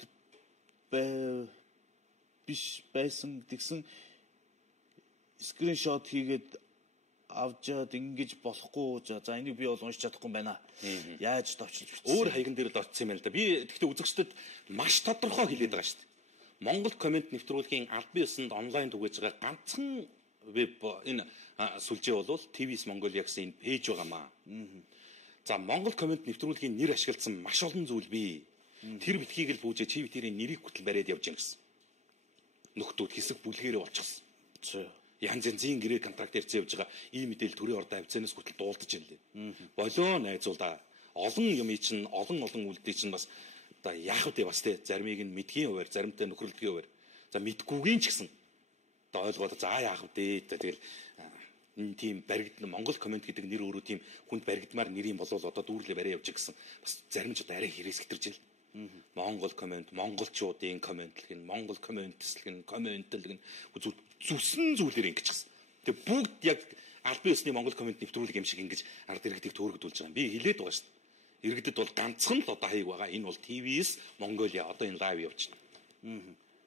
биш байсан тэгсэн скриншот хийгээд авчаад ингэж болохгүй. За энийг би бол уншиж чадахгүй юм байна. Яаж товчилж бичсэн. Өөр хаяган дээр л очсон юм байна л да. Би тэгтээ үзэгчдэд маш тодорхой хэлээд байгаа шүү дээ. Монгол комент нэвтрүүлгийн албан ёсонд онлайн түгээж байгаа ганцхан веб энэ сүлжээ бол TVS Mongolia гэсэн энэ пэйж байгаамаа. За Монгол комент нэвтрүүлгийн нэр ашигласан маш олон зүйл бий. Тэр битгийг л бүүжээ чи битэрийн нэрийг хүртэл бариад явж гин гэсэн. Нөхдүүд хэсэг бүлгээрээ болчихсон. Янз янзын гэрээ контракт ярьсан явж байгаа ийм мэдээлэл төрийн ордоо авцанаас хүртэл дуулдаж байна лээ. Болоо найзуулаа. Олон юм чинь олон үлдээ чинь бас одоо яах вэ бас те заримыг нь мэдгийн хуваар заримтай нөхрөлдгийн хуваар за мэдгүйгийн ч гэсэн одоо ойлгоод за яах вэ тэгэл энэ тийм баригдсан Монгол комент гэдэг нэр өөрөө тийм хүнд баригдмаар нэр юм болов одоо дүүрлээ барай явж гэсэн бас зарим ч одоо арай хэрэгсгэтэрж байна. Монгол комент, монголчуудын комментлэг нь, монгол комментлэг нь зүсэн зүйлээр ингэчихсэн. Тэгээ бүгд яг албан ёсны монгол комент нэвтрүүлэг юм шиг ингэж ард иргэдийг төөрөгдүүлж байгаа юм. Би хэлээд байгаа шүү дээ. Иргэдэд бол ганцхан л одоо хаяг байгаа. Энэ бол TVS Mongolia одоо энэ лайв явуулчихна.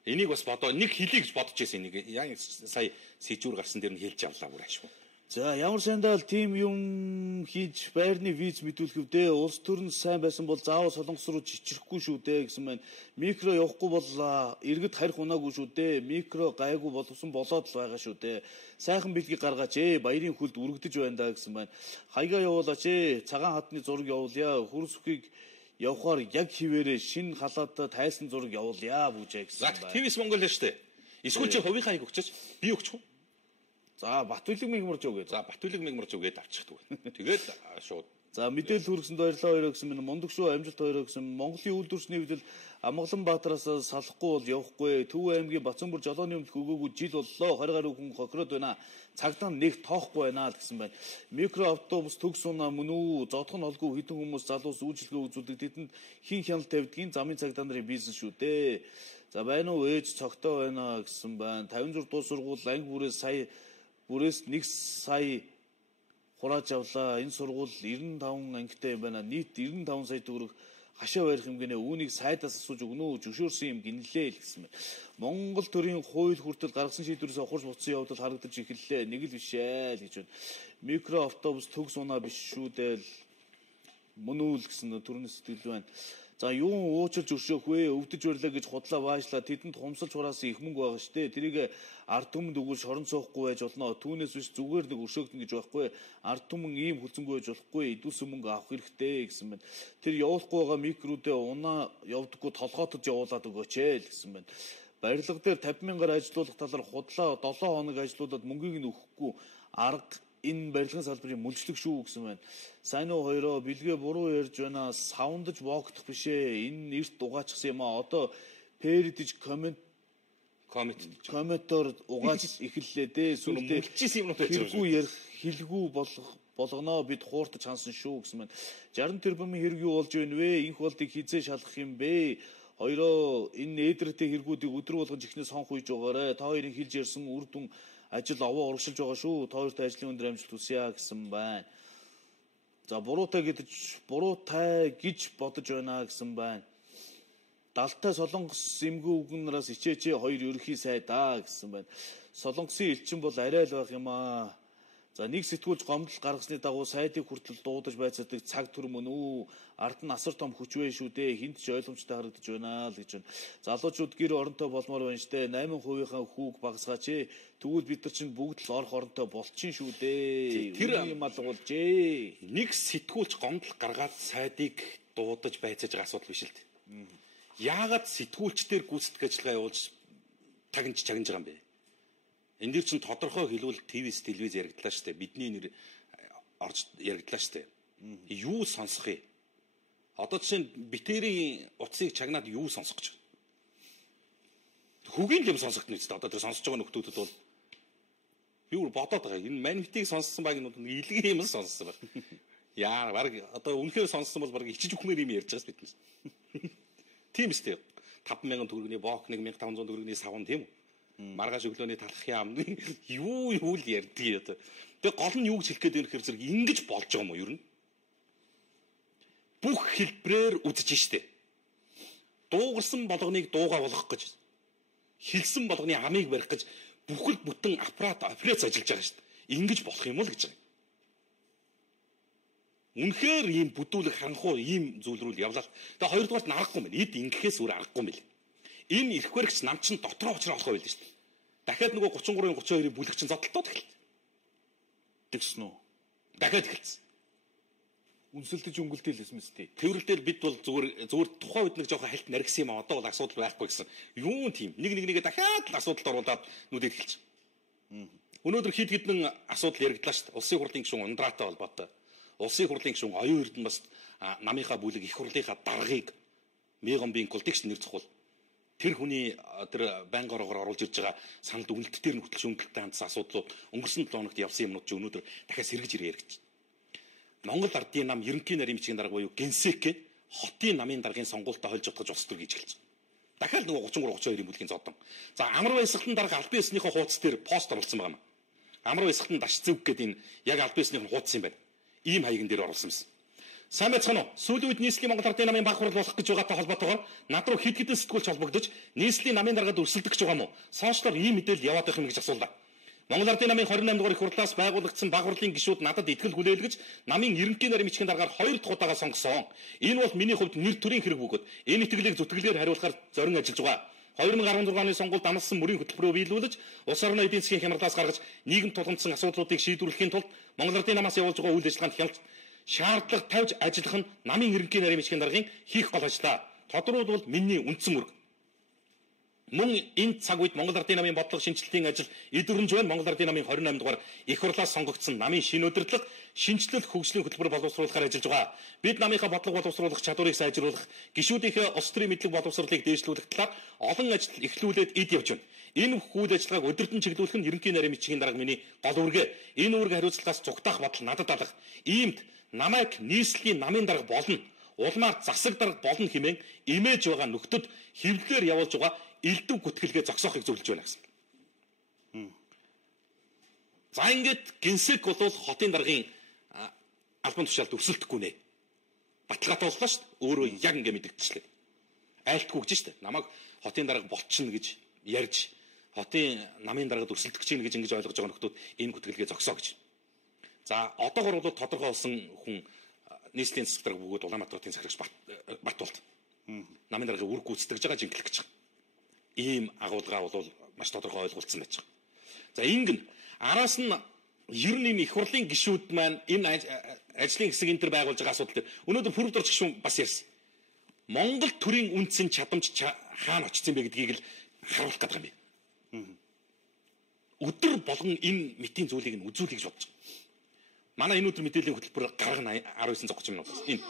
Энийг бас нэг хэлийг бодож байсан. Энийг яг сая сэжүүр гарсан дээр нь хэлж авлаа бүр ашгүй. За ямар сандаа л тим юм хийж байрны виз мэдүүлэх өвдөө улс төр нь сайн байсан бол заавал солонгос руу чичрэхгүй шүү дээ гэсэн байна. Микро явахгүй бол иргэд харих унаагүй шүү дээ. Микро гайгүй боловсон болоод л байгаа шүү дээ. Сайхан бэлгийг гаргаач баярын хүлд үргэж байна да гэсэн байна. Хаягаа явуулаач цагаан хатны зураг явуулъя. Хөрс үхийг явхаар яг хിവэрэ шин халаатаа тайсан зураг явуулъя бүжээ гэсэн байна. TVS Mongolia штэ. Эсвэл чи хувийн хаяг өгчөөч би өгчих үү? За Батүлэг мигмарж өгөө. За Батүлэг мигмарж өгөөд авчихдаг байна. Тэгээд шууд. За мэдээлэл хүргэсэнд баярлалаа хоёроо гэсэн минь мундаг шүү амжилт хоёроо гэсэн Монголын үйлдвэрчний хэвлэл Амгалан Баатараас салахгүй бол явахгүй. Төв аймгийн Батцанбүр жолооны өмнөх өгөөгүй жил боллоо. 20 гаруй хүн хохироод байна. Цагдаа нэг тоохгүй байна л гэсэн байна. Микро автобус төгс унаа мөн үү? Зодхон олгүй хэдэн хүмүүс залуус үйлчлэгээ үзүүлдэг тэдэнд хин хяналт тавьдгийн замын цагдаа нарын бизнес шүү дээ. За байна уу ээж цогтой байна гэсэн байна. 56 дуус сургууль анги бүрээс 1 сая хурааж авлаа. Энэ сургууль 95 ангитай юм байна. Нийт 95 сая төгрөг хашаа барих хэмжээний үүнийг сайдаас асууж өгнө үү? Зөвшөөрсөн юм гинлээ л гэсэн байна. Монгол төрийн хууль хүртэл гаргасан шийдвэрээс ухарч буцсан явдал харагдаж эхэллээ. Нэг л биш ээ л гэж байна. Микро автобус төгс унаа биш шүү дээ л мөн үү л гэсэн төрний сэтгэл байна. За юу уучилж өршөөх вэ? Өвдөж барьлаа гэж худлаа баашлаа. Тэдэнд хумсалж хураасан их мөнгө байгаа штэ. Тэрийг ард түмэнд өгвөл шорон цоохгүй байж болно. Түүнээс биш зүгээр нэг өршөөгдөн гэж байхгүй. Ард түмэн ийм хүлцэнгүй байж болохгүй. Идүүлсэн мөнгө авах хэрэгтэй гэсэн байна. Тэр явуулахгүй байгаа микрүүдээ унаа явдаггүй толгоотож явуулаад өгөөч л гэсэн байна. Барилга дээр 50,000-аар ажилуулах талаар худлаа 7 хоног ажилуулад мөнгийг нь өгөхгүй арга энэ барилгын салбарын мөлжлөг шүү гэсэн байна. Сайн уу хоёроо бэлгээ буруу ярьж байна. Саундж вогдох бишээ. Энэ эрт угаачихсан юм аа. Одоо пэрдэж комментор угааж эхэллээ дээ. Сүлдээ хэрэггүй ярих хэлгүй болгоно бид хууртаж хансан шүү гэсэн байна. 60 тэрбумын хэрэг юу болж байна вэ? Инх болдыг хизээ шалгах юм бэ? Хоёроо энэ нээдэртэй хэрэгүүдийг өдрө болгон чихнээ сонх үйж байгаарэ. Та хоёрын хэлж ярьсан үр дүн ажил овоо урагшилж байгаа шүү. Та хоёрт ажлын өндөр амжилт хүсье гэсэн байна. За буруутай гэж бодож байна гэсэн байна. Далтай солонгос эмгүү үгнээс ичээч хоёр ерөнхий сайдаа гэсэн байна. Солонгосын элчин бол арай л байх юм аа. За нэг сэтгүүлч гомдол гаргасны дагуу сайдыг хүртэл дуудаж байцаадаг цаг төр мөн үү? Ард нь асар том хүч вэ шүү дээ. Хинт ч ойлгомжтой харагдаж байна л гэж байна. Залуучууд гэр оронтой болмоор байна штэ. 8%-ийн хүүг багасгаач. Тэгвэл бид нар чинь бүгд л орох оронтой болчихин шүү дээ. Тэр юм алга болжээ. Нэг сэтгүүлч гомдол гаргаад сайдыг дуудаж байцааж байгаа асуудал биш л дээ. Яагаад сэтгүүлчдэр гүйцэтгэх ажиллагаа явуулж тагнж байгаа юм бэ? Энд дээр чинь тодорхой хэлбэл телевиз яригдлаа штэ. Бидний нэр орж яригдлаа штэ. Юу сонсох юм? Одоо чинь битэрийн утсыг чагнаад юу сонсох гэж байна? Хөгийн юм сонсогдно үстэй. Одоо тэр сонсож байгаа нөхдүүдэд бол би бүр бодоод байгаа. Энэ манифтыг сонссон баг нь илгийн юм сонссон баг. Яа, баг одоо үнэхээр сонссон бол баг ичиж үхмээр юм ярьж байгаас биднес. Тийм үстэй. 5,000 төгрөгийн боок 1,500 төгрөгийн савн тийм үү? Маргааш өглөөний талах яам юу л ярьдгийг одоо. Тэгээ гол нь юу гэж хэлэх гээд юм хэрэг зэрэг ингэж болж байгаа юм уу ер нь? Бүх хэлбрээр үзэж штэ. Дуугарсан болгоныг дууга болгох гэж, хэлсэн болгоны амийг барих гэж бүхэл бүтэн операц ажиллаж байгаа штэ. Ингэж болох юм уу л гэж байгаа. Үнэхээр ийм бүдүүлэг харанхуу ийм зүйл рүү явлаа. Тэгээ хоёрдугаарт нь аргагүй юм байна. Эд ингэхээс өөр аргагүй юм бэл. Энэ ирэх баригч нам чин дотроо очроо болох байл шүү дээ. Дахиад нөгөө 33-ын 32-ын бүлэг чин зодтолтоод эхэллээ. Тэгсэн үү? Дахиад эхэлсэн. Үнсэлдэж өнгөлтэй л байсан мэт. Тэрвэрлдэл бид бол зүгээр тухайн үед нэг жоохон хальт наргсан юм аа. Одоо бол асуудал байхгүй гэсэн. Юу тийм нэгээ дахиад л асуудалд оруулаад нүдэд эхэлсэн. Өнөөдөр хэд хэдэн асуудал яригдлаа шүү дээ. Улсын хурлын гишүүн Ундраатай холбоотой. Улсын хурлын гишүүн оюун эрдэнэ бас намынхаа бүлэг их хурлынхаа даргаыг Мегомбийн колтекс нэр цохол тэр хүний тэр байнгаараар оруулж ирж байгаа санал дүгнэлт дээр нь хөтлөж өнгөлттэй хандсан асуудлууд өнгөрсөн 7 хоногт явсан юмнууд чи өнөөдөр дахиад сэргэж ирээ яригч. Монгол ардын нам ерөнхий нарийн бичгийн дарга буюу Генсек хотын намын даргын сонгуультай хольж утгаж ус төр гэж хэлсэн. Дахиад нөгөө 33 32-ийн бүлгийн зодон. За амар баясгалан дарга албан ёсныхоо хуудас дээр пост оруулсан байгаа юм. Амар баясгалан даш зөвг гэдэг энэ яг албан ёсных нь хуудас юм байна. Ийм хаягн дээр оруулсан юмсан. Сайн байцгаана уу? Сүүлийн үед нийслэлийн Монгол Ардын намын баг хурал болох гэж байгаатай холбоотойгоор над руу хэд хэдэн сэтгүүлч холбогдож нийслэлийн намын даргаад өрсөлдөх гэж байгаа юм уу? Сошиалор ийм мэдээлэл яваад байх юм гэж асуулаа. Монгол Ардын намын 28 дугаар их хурлаас байгуулагдсан баг хурлын гишүүд надад итгэл хүлээлгэж намын ерөнхий нарийн бичгийн даргаар 2 дахь удаага сонгосон. Энэ бол миний хувьд нэр төрийн хэрэг бөгөөд энэ итгэлийг зүтгэлээр хариулахаар зорин ажиллаж байгаа. 2016 оны сонгуульд амласан мөрийн хөтөлбөрөөр биелүүлж улс орны эдийн засгийн хямралаас гаргаж нийгэм тулгамдсан асуудлуудыг шийдвэрлэхийн тулд Монгол Ардын намаас явуулж байгаа үйл ажиллагаанд хяналт шаардлага тавьж ажиллах нь намын ерөнхий нарийн бичгийн даргын хийх гол ажлаа. Тодруулбал миний үндсэн үүрэг. Мөн энэ цаг үед Монгол Ардын намын бодлого шинжилтийн ажил эдгэрнж байна. Монгол Ардын намын 28 дугаар их хурлаас сонгогдсон намын шинэ удирдлага шинжилэл хөгжлийн хөтөлбөр боловсруулахаар ажиллаж байгаа. Бид намынхаа бодлого боловсруулах чадварыг сайжруулах, гишүүдийнхээ улс төрийн мэдлэг боловсролыг дээшлүүлэх талаар олон ажил эхлүүлээд эд явж байна. Энэ үйл ажиллагааг өдөртөн чиглүүлэх нь ерөнхий нарийн бичгийн дарга миний гол үүрэг. Энэ үүрэг хариуцлагаас зүгтаах бодол надад алга. Иймд намайг нийслэлийн намын дарга болно, улмаар засаг дарга болно хэмээн имэж байгаа нөхдөд хэвлэлээр явуулж байгаа элдв гүтгэлгээ зогсоохыг зөвлөж байна гэсэн. За ингээд Генсек бол хотын даргын албан тушаалд өрсөлдөхгүй нэ. Баталгаатай боллоо шүү дээ. Өөрөө яг ингэ мэдэгдчихлээ. Айлтгүй гэж шүү дээ. Намайг хотын дарга болчихно гэж ярьж хотын намын даргад өрсөлдөх гэж ингэж ойлгож байгаа нөхдүүд энэ гүтгэлгээ зогсоо гэж. За одоогор бол тодорхой болсон хүн нийслэлийн засаг дарга бөгөөд Улаанбаатарын захирагч Бат болт. Намын даргыг үр гүйцэтгэж байгаа жинхлэх гэж байгаа. Ийм агуулга бол маш тодорхой ойлголцсон байж байгаа. За ингэн араас нь ер нь их хурлын гишүүд маань энэ ажлын хэсэг энэ төр байгуулж байгаа асуудал дээр өнөөдөр пүрэв дорч гишүүн бас ярьсан. Монгол төрийн үндсэн чадамж хаана очсон бэ гэдгийг л харуулах гэдэг юм. Өдөр болгон энэ мэтийн зүйлийг нь үзүүлэх гэж бодож байгаа. Манай энэ өдөр мэдээллийн хөтөлбөр гаргана 1930 минутаас энэ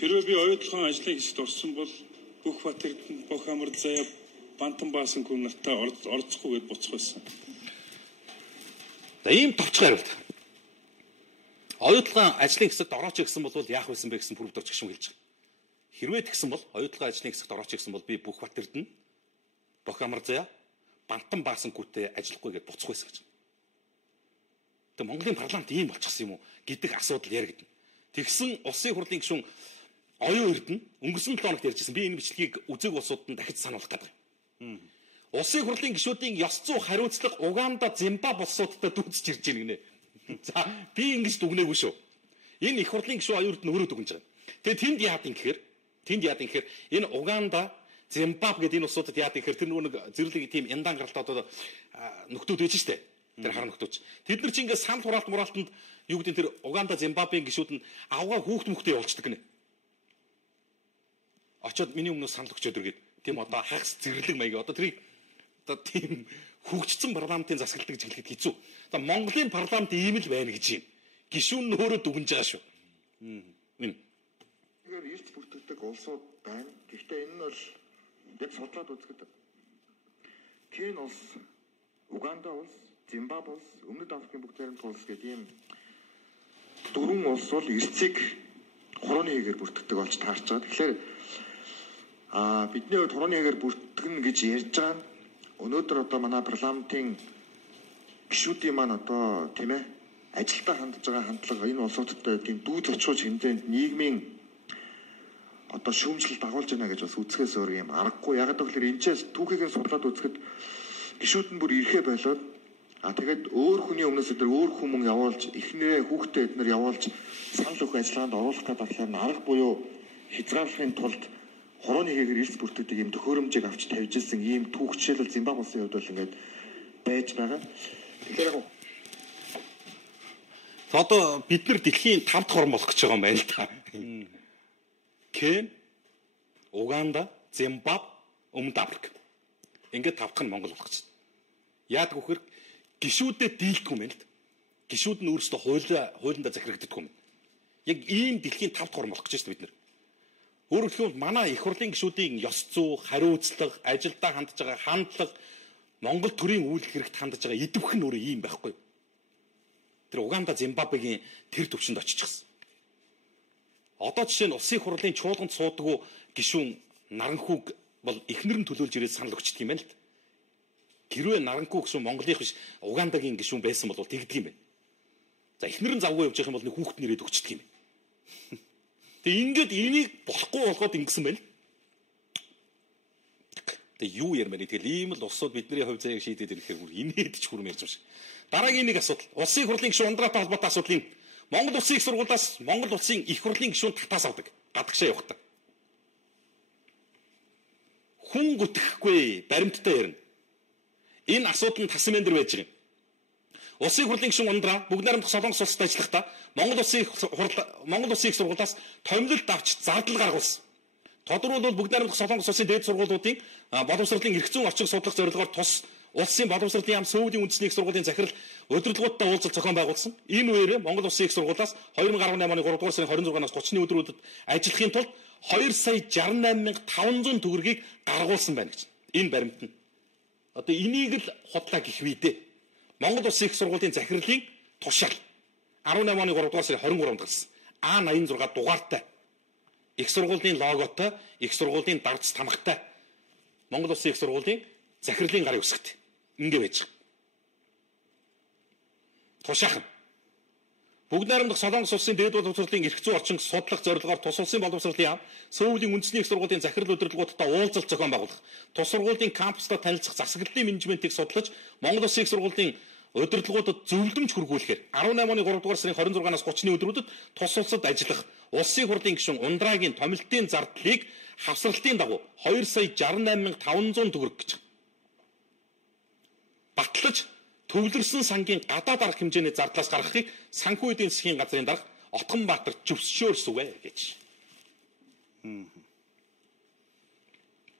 хэрвээ би оюутлын ажлын хэсэгт орсон бол бүх бат эрдэнэ бүх амар заяа бантан баасан хүн нартай орцохгүй гэд буцах байсан. За ийм товчхон хариулт. Оюутлын ажлын хэсэгт орооч гэсэн бол яах байсан бэ гэсэн пүрэв дорч гишүүн хэлж байгаа. Хэрвээ тэгсэн бол оюутлын ажлын хэсэгт орооч гэсэн бол би бүх бат эрдэнэ бүх амар заяа бантан баасан гүтээ ажиллахгүй гэд буцах байсан гэж. Тэгээ Монголын парламент ийм болчихсон юм уу гэдэг асуудал яригдана. Тэгсэн улсын хурлын гишүүн оюун эрдэнэ өнгөрсөн 7 хоногт ярьжсэн. Би энэ бичлэгийг үзэг улсууд нь дахиж сануулах гэдэг. Улсын хурлын гишүүдийн ёс зүй хариуцлага Уганда, Зимбабwe улсуудтай дүүцэж ирж байна гинэ. За би ингэж дүгнээгүй шүү. Энэ их хурлын гишүүн оюун эрдэнэ өөрөө дүгнэж байгаа. Тэгээ тэнд яад юм гэхээр энэ Уганда, Зимбабwe гэдэг энэ улсуудад яад гэхээр тэр нэг зэрлэг тийм яндаан гаралтай одоо нөхдүүд байж штэ. Тэр хар нөхдөөч. Тэд нар чи ингээд санал хураалтанд юу гэдэг тэр Уганда, Зимбабвегийн гишүүд нь авгаа хүүхд мөхтэй явуулчихдаг гинэ. Очоод миний өмнөөс санал өгчөөд иргээд тийм одоо хагас зэрлэг маяг одоо тэрийг одоо тийм хөгжсөн парламентын засаглалт гэж хэлэхэд хэцүү. Одоо Монголын парламент ийм л байна гэж юм. Гишүүн нь өөрөө дүгнэж байгаа шүү. Энэ. Тэгэхээр ирж бүртгэдэг улсууд байна. Гэхдээ энэ нь бол яг судлаад үзэхэд тийм улс Уганда улс, Зимбабwe улс, Өмнөд Африкийн бүгд найрамдах улс гэдэг ийм дөрвөн улс бол эрсцийг хорооны хийгээр бүртгэдэг болж таарч байгаа. Тэгэхээр бидний хувьд хорооны хийгээр бүртгэнэ гэж ярьж байгаа нь өнөөдөр одоо манай парламентын гишүүдийн маань одоо тийм ээ ажилдаа хандж байгаа хандлага энэ улсуудтай тийм дүү зочхож хэмжээнд нийгмийн одоо шүүмжлэлт дагуулж байна гэж бас үзэхээс өөр юм аргагүй. Яг гэвэл энэчээс түүхийг нь судлаад үзэхэд гишүүд нь бүр ирэхэ болоод тэгээд өөр хүний өмнөөс өдөр өөр хүмүүс явуулж эхнэрээ хүүхдээ эднэр явуулж санал өгөх ажиллагаанд оруулах гэдэг болохоор арга буюу хязгаарлахын тулд хорооны хийгээр эрс бүртгэдэг ийм төхөөрөмжийг авч тавьж ирсэн ийм түүх жишээлбэл Зимбабwe улсын хувьд бол ингээд байж байгаа. Тэгэхээр яг одоо бид нар дэлхийн 5 дахь орн болох гэж байгаа юм байна л та. Кен, Уганда, Зимбабwe, Өмнөд Африк. Ингээд 5 дахь нь Монгол болох гэж байна. Яадаг вөхөр гишүүдэд дийлдэх юм байна л. Гишүүд нь өөрсдөө хуулиндаа захирагддаг юм. Яг ийм дэлхийн 5 дахь орн болох гэж байна бид нар. Өөрөөр хэлбэл манай их хурлын гишүүдийн ёс зүй, хариуцлага, ажилдаа хандж байгаа хандлага, Монгол төрийн үйл хэрэгт хандж байгаа идэвх нь өөрөө ийм байхгүй. Тэр Уганда, Зимбабвегийн тэр төвшөнд очихсан. Одоо жишээ нь улсын хурлын чуулганд суудаг гишүүн Наранхүүг бол эхнэр нь төлөөлж ирээд санал өгчдөг юм байна л. Хэрвээ Наранхүү гишүүн Монголынх биш Угандагийн гишүүн байсан бол тэгдэг юм байна. За эхнэр нь завгүй явж байгаа юм бол нэг хүүхэд нэрээд өгчдөг юм. Тэгээ ингээд энийг болохгүй болгоод ингэсэн байл. Тэгээ юу ярмаар тэгэл ийм л улсууд бидний хувь заяаг шийдээд ирэхээр бүр инээдч хүрм ярьж байгаа. Дараагийн нэг асуудал. Улсын хурлын гишүүн ундраатай холбоотой асуудал юм. Монгол улсын их сургуулиас Монгол улсын их хурлын гишүүн татаас авдаг. Гадагшаа явахдаг. Хүн гүтгэхгүй баримттай ярина. Энэ асуудал нь тасан мен дээр байж байгаа юм. Улсын хурлын гишүүн ундраа бүгд найрамдах Солонгос улсад ажиллахдаа Монгол улсын их сургуулиас томилолт авч зардал гаргуулсан. Тодорхойлбол бүгд найрамдах Солонгос улсын дээд сургуулиудын боловсролын эрх зүйн орчиг судлах зорилгоор тус улсын боловсролын яам Сүүлийн үндэсний их сургуулийн захирал удирдлагуудтай уулзалт зохион байгуулсан. Энэ үеэр Монгол улсын их сургуулиас 2018 оны 3 дугаар сарын 26-наас 30-ны өдрүүдэд ажиллахын тулд 2,68,500 төгрөгийг гаргуулсан байна гэж. Энэ баримт нь. Одоо энийг л худлаа гэх вийдээ. Монгол улсын их сургуулийн захирлын тушаал 18 оны 3 дугаар сарын 23-нд гарсан. А86 дугаартай. Их сургуулийн логотой, их сургуулийн давц тамгатай. Монгол улсын их сургуулийн захирлын гарын үсэгт. Ингээ байж байгаа. Тушаахан. Бүгд найрамдах Солонгос улсын дээд боловсролын эрх зүй орчин судлах зорилгоор тус улсын боловсролын яам Сүүлийн үндэсний их сургуулийн захирал удирдлагуудтай уулзалт зохион байгуулах. Тус сургуулийн кампустай танилцах засаглалын менежментийг судлаж Монгол улсын их сургуулийн удирдлагуудад зөвлөмж хүргүүлэхээр 18 оны 3 дугаар сарын 26-наас 30-ны өдрүүдэд тус улсад ажиллах улсын хурлын гишүүн Ундрагийн томилтын зардлыг хавсралтын дагуу 2,68,500 төгрөг гэж батлаж төвлөрсөн сангийн гадаад арга хэмжээний зардлаас гаргахыг санхүү эдийн засгийн газрын дарга Отгонбаатар зөвшөөрсөвэ гэж.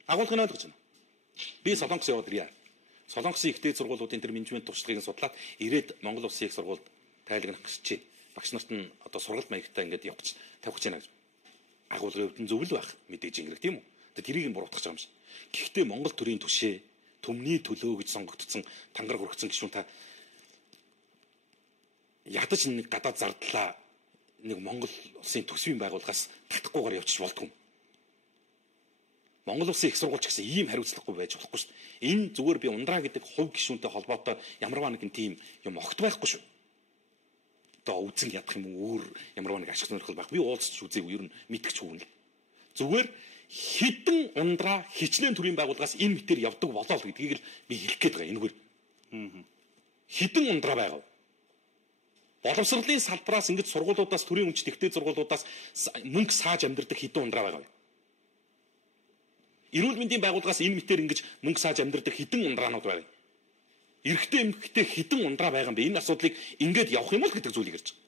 Агуулгын ойлгож байна. Би Солонгос яваад ирье. Солонгосын ихтэй сургуулиудын тэр менежмент туршлагыг судлаад ирээд Монгол улсын их сургуульд тайлагнах гэж чинь. Багш нарт нь одоо сургалт маягтай ингээд явах тавих гэж байна гэж. Агуулгын хувьд нь зөв л байх мэдээж ингэрэг тийм үү. Тэрийг нь буруутгах юм шиг. Гэхдээ Монгол төрийн түшээ төмний төлөө гэж сонгогдсон тангар хүргэсэн гишүүн та ядаж нэг гадаад зардлаа нэг Монгол улсын төсвийн байгууллагаас татахгүйгээр явчих болдгоо. Монгол улсын их сургууль ч гэсэн ийм хариуцлагагүй байж болохгүй шүү дээ. Энэ зүгээр би ундраа гэдэг хувь гишүүнтэй холбоотой ямарваа нэгэн тийм юм огт байхгүй шүү. Одоо үзэн ядах юм уу өөр ямарваа нэг ашиг сонирхол байх. Би уулзч үзээгүй ер нь мэдгч хүн л. Зүгээр хідэн ундраа хичнээн төрийн байгууллагаас энэ мэтэр явдаг болоо л гэдгийг л би хэлэх гээд байгаа энэгээр. Хідэн ундраа байгаа. Боловсролын салбараас ингэж сургуулиудаас төрийн өмчт ихтэй сургуулиудаас мөнгө сааж амьдрдаг хідэн ундраа байгаа. Эрүүл мэндийн байгууллагаас энэ мэтэр ингэж мөнгө сааж амьдрдаг хідэн ундраанууд байгаа. Эрэгтэй эмэгтэй хідэн ундраа байгаа юм бэ? Энэ асуудлыг ингэж явах юм бол гэдэг зүйлийг ярьж байгаа.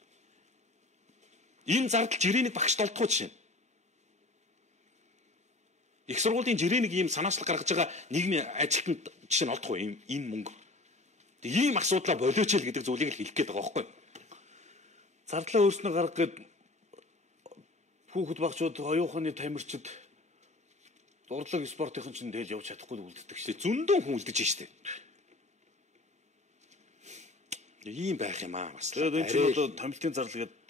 Энэ зардал жирийн багш толдохгүй жишээ. Их сургуулийн жирийн нэг ийм санаачлаг гаргаж байгаа нийгмийн ажилтнанд жишээ нь олдохгүй энэ мөнгө. Ийм асуудлаа болооч л гэдэг зүйлийг л хэлэх гээд байгаа байхгүй. Зардлаа өөрснөө гаргах гээд хүүхэд багчууд оюуханы тамирчид урлаг спортын чинь тэгэл явж чадахгүй үлддэг шээ. Зөндөн хүн үлдэж штэ. Ийм байх юм аа бас. Тэгээд энэ чинь одоо томилтын зарлал гэдэг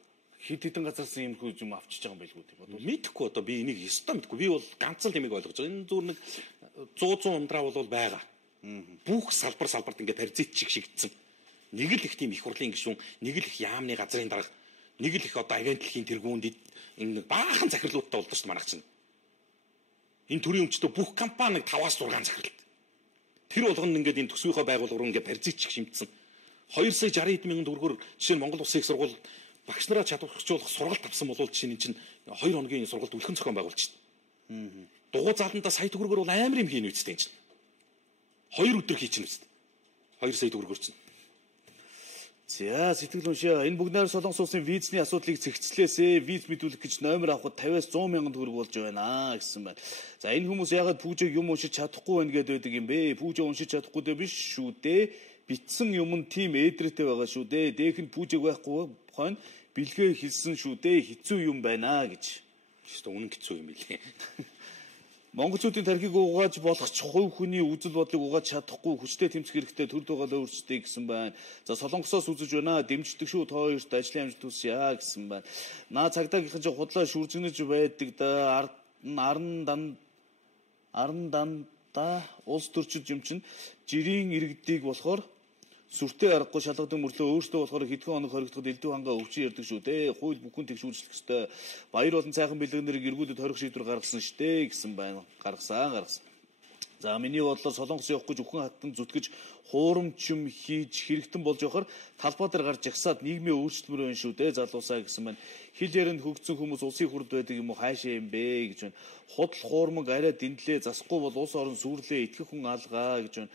хэд хэдэн газараас ийм хүү юм авчиж байгаа юм байлгүй тийм бодвол. Мэдхгүй одоо би энийг ёстой мэдгүй. Би бол ганц л юмыг ойлгож байгаа. Энэ зүгээр нэг 100 ундраа бол байгаа. Бүх салбарт ингээ паразит шиг шигдсэн. Нэг л их тийм их хурлын гишүүн, нэг л их яамны газрын дарга, нэг л их одоо агентлагийн тэргүүнд энэ баахан захирлуудтай болдог шүү дээ манайх чинь. Энэ төрийн өмчтөө бүх компани 5-6 захиралт. Тэр болгоно ингээд энэ төсвийнхөө байгууллага руу ингээд паразит шиг шимтсэн. 260 мянган төгрөгөөр жишээ нь Монгол Улсын их сургууль багш нараа чадвархжуулах сургалт авсан болвол жишээ нь чинь 2 хоногийн сургалт үлхэн зохион байгуулж байна. Дугуй зааландаа сая төгрөгөөр бол амар юм хийн үсттэй энэ чинь. 2 өдөр хийчихнэ үст. 2 сая төгрөгөөр чинь. За сэтгэл уншаа. Энэ бүгнээр Солонгос улсын визний асуудлыг зэгцлээсээ виз мэдүүлэх гэж номер авахд 50-аас 100 мянган төгрөг болж байна гэсэн байна. За энэ хүмүүс яагаад пүүжийг юм уншиж чадахгүй байна гэдэг юм бэ? Пүүжээ уншиж чадахгүй дээ биш шүү дээ. Битсэн юм нь тийм ээдрээтэй байгаа шүү дээ. Дээхэн пүүжийг байхгүй хойно бэлгээ хэлсэн шүү дээ. Хэцүү юм байна гэж. Гэхдээ үнэн хэцүү юм билээ. Монголчуудын тархийг угааж болох хувь хүний үзэл бодлыг угааж чадахгүй хүчтэй тэмцэх хэрэгтэй төр дугаалаа өөрсдөө гэсэн байна. За Солонгосоос үзэж байна. Дэмждэг шүү та хоёрт ажлын амжилт хүсье гэсэн байна. Наа цагдаагийнхан ч худлаа шүржигнэж байдаг да. Арн дандаа улс төрчид юм чинь жирийн иргэдийг болохоор сүртэй аргагүй шалгадаг мөрлөө өөртөө болохоор хэдхэн хоног хоригдоход элдв хангаа өвчин ярддаг шүү дээ. Хууль бүхэн тэгш үйлчлэх ёстой. Баяр болон цайхан бэлгэнэрийг эргүүлээд хорих шийдвэр гаргасан шүү дээ гэсэн байна. Гаргасан. За миний бодлоор Солонгос явах гэж өхөн хаттан зүтгэж хуурамч юм хийж хэрэгтэн болж явахаар талбай дээр гарч ягсаад нийгмийн өөрчлөлмөр байна шүү дээ. Залуусаа гэсэн байна. Хил ярианд хөгжсөн хүмүүс улсын хурд байдаг юм уу хаашаа юм бэ гэж байна. Худал хуурмаг арай дэндлээ засахгүй бол улс орон сүрлээ итгэх хүн алгаа гэж байна.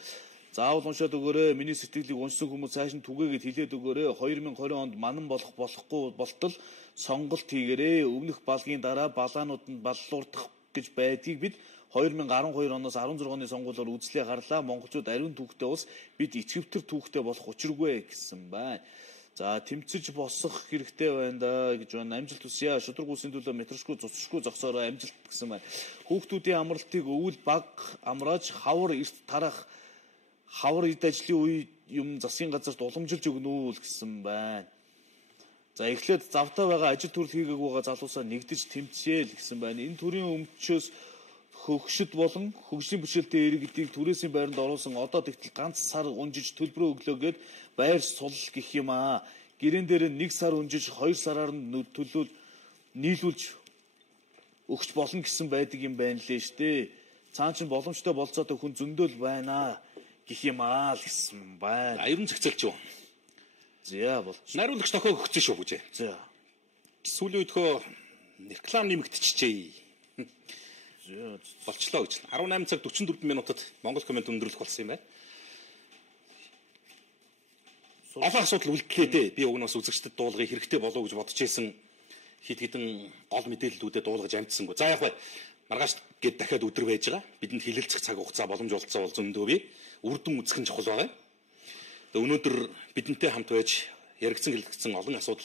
Заавал уншаад өгөөрэй. Миний сэтгэлийг уншсан хүмүүс цааш нь түгээгээд хэлээд өгөөрэй. 2020 онд манан болохгүй болтол сонголт хийгээрэй. Өмнөх балгийн дараа балаанууд нь баллуурдах гэж байдгийг бид 2012 оноос 16 оны сонгуулиор үзлээ гарлаа. Монголчууд ариун түүхтэй улс бид ичгэвтер түүхтэй болох учиргүй гэсэн байна. За тэмцэж босох хэрэгтэй байна да гэж байна. Амжилт хүсье. Шудраг улсын төлөө метршгүй цуцшгүй зогсоороо амжилт гэсэн байна. Хүүхдүүдийн амралтыг өвөл баг амрааж хавар эрт тарах хавар эд ажлын үе юм засгийн газарт уламжилж өгнө үл гэсэн байна. За эхлээд завтаа байгаа ажил төрөл хийгээг байгаа залуусаа нэгдэж тэмцээл гэсэн байна. Энэ төрлийн өмчөөс хөгшөд болон хөгжлийн бэрхшээлтэй иргэдийг түрээсийн байранд оруулсан одоо тэгтэл ганц сар унжиж төлбөрөө өглөө гэд байр сул гэх юм аа. Гэрэн дээр 1 сар унжиж 2 сараар нь төлөөл нийлүүлж өгч болно гэсэн байдаг юм байна лээ штэ. Цаан чин боломжтой болцоотой хүн зөндөөл байна гэх юм аа л гэсэн байна. Аюун зэгцэлж юу? За бол. Найруулагч тохиог өгсөн шүү бүжээ. За. Сүүлийн үедхөө реклам нэмэгдчихжээ. Болчлоо гэж. 18 цаг 44 минутад Монгол комент өндөрлөх болсон юм байна. Олон асуудал үлдлээ дээ. Би угнаас үзэгчдэд дуулгыг хэрэгтэй болов гэж бодож байсан хит хитэн гол мэдээллүүдэд дуулгаж амжсангүй. За яг бай. Маргааш гээд дахиад өдөр байж байгаа. Бидэнд хилэлцэх цаг хугацаа боломж олцоо бол зөндөө бий. Үрдэн үзэх нь чухал байгаа. Өнөөдөр бидэнтэй хамт байж яригдсан хэлэгдсэн олон асуудал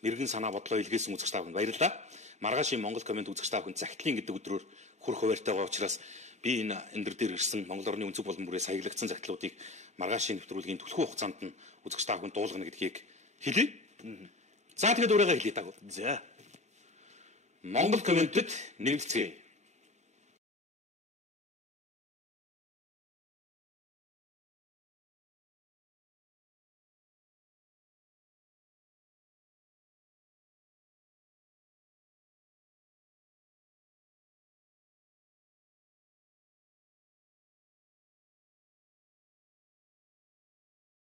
мэрэгэн санаа бодлоо илгээсэн үзэгч та бүхэнд баярлалаа. Маргаашийн Монгол комент үзэгч та бүхэнд захидлын гэдэг өдрөөр хүрх хуваартай байгаа учраас би энэ дээр ирсэн Монгол орны өнцөг болон бүрээ саялагдсан захидлуудыг маргаашийн нэвтрүүлгийн төлхөө хугацаанд нь үзэгч та бүхэнд дуулгана гэдгийг хэлье. За тэгээд өөрийгөө хэлье таг. За. Монгол комментэд нэгдэцгээе.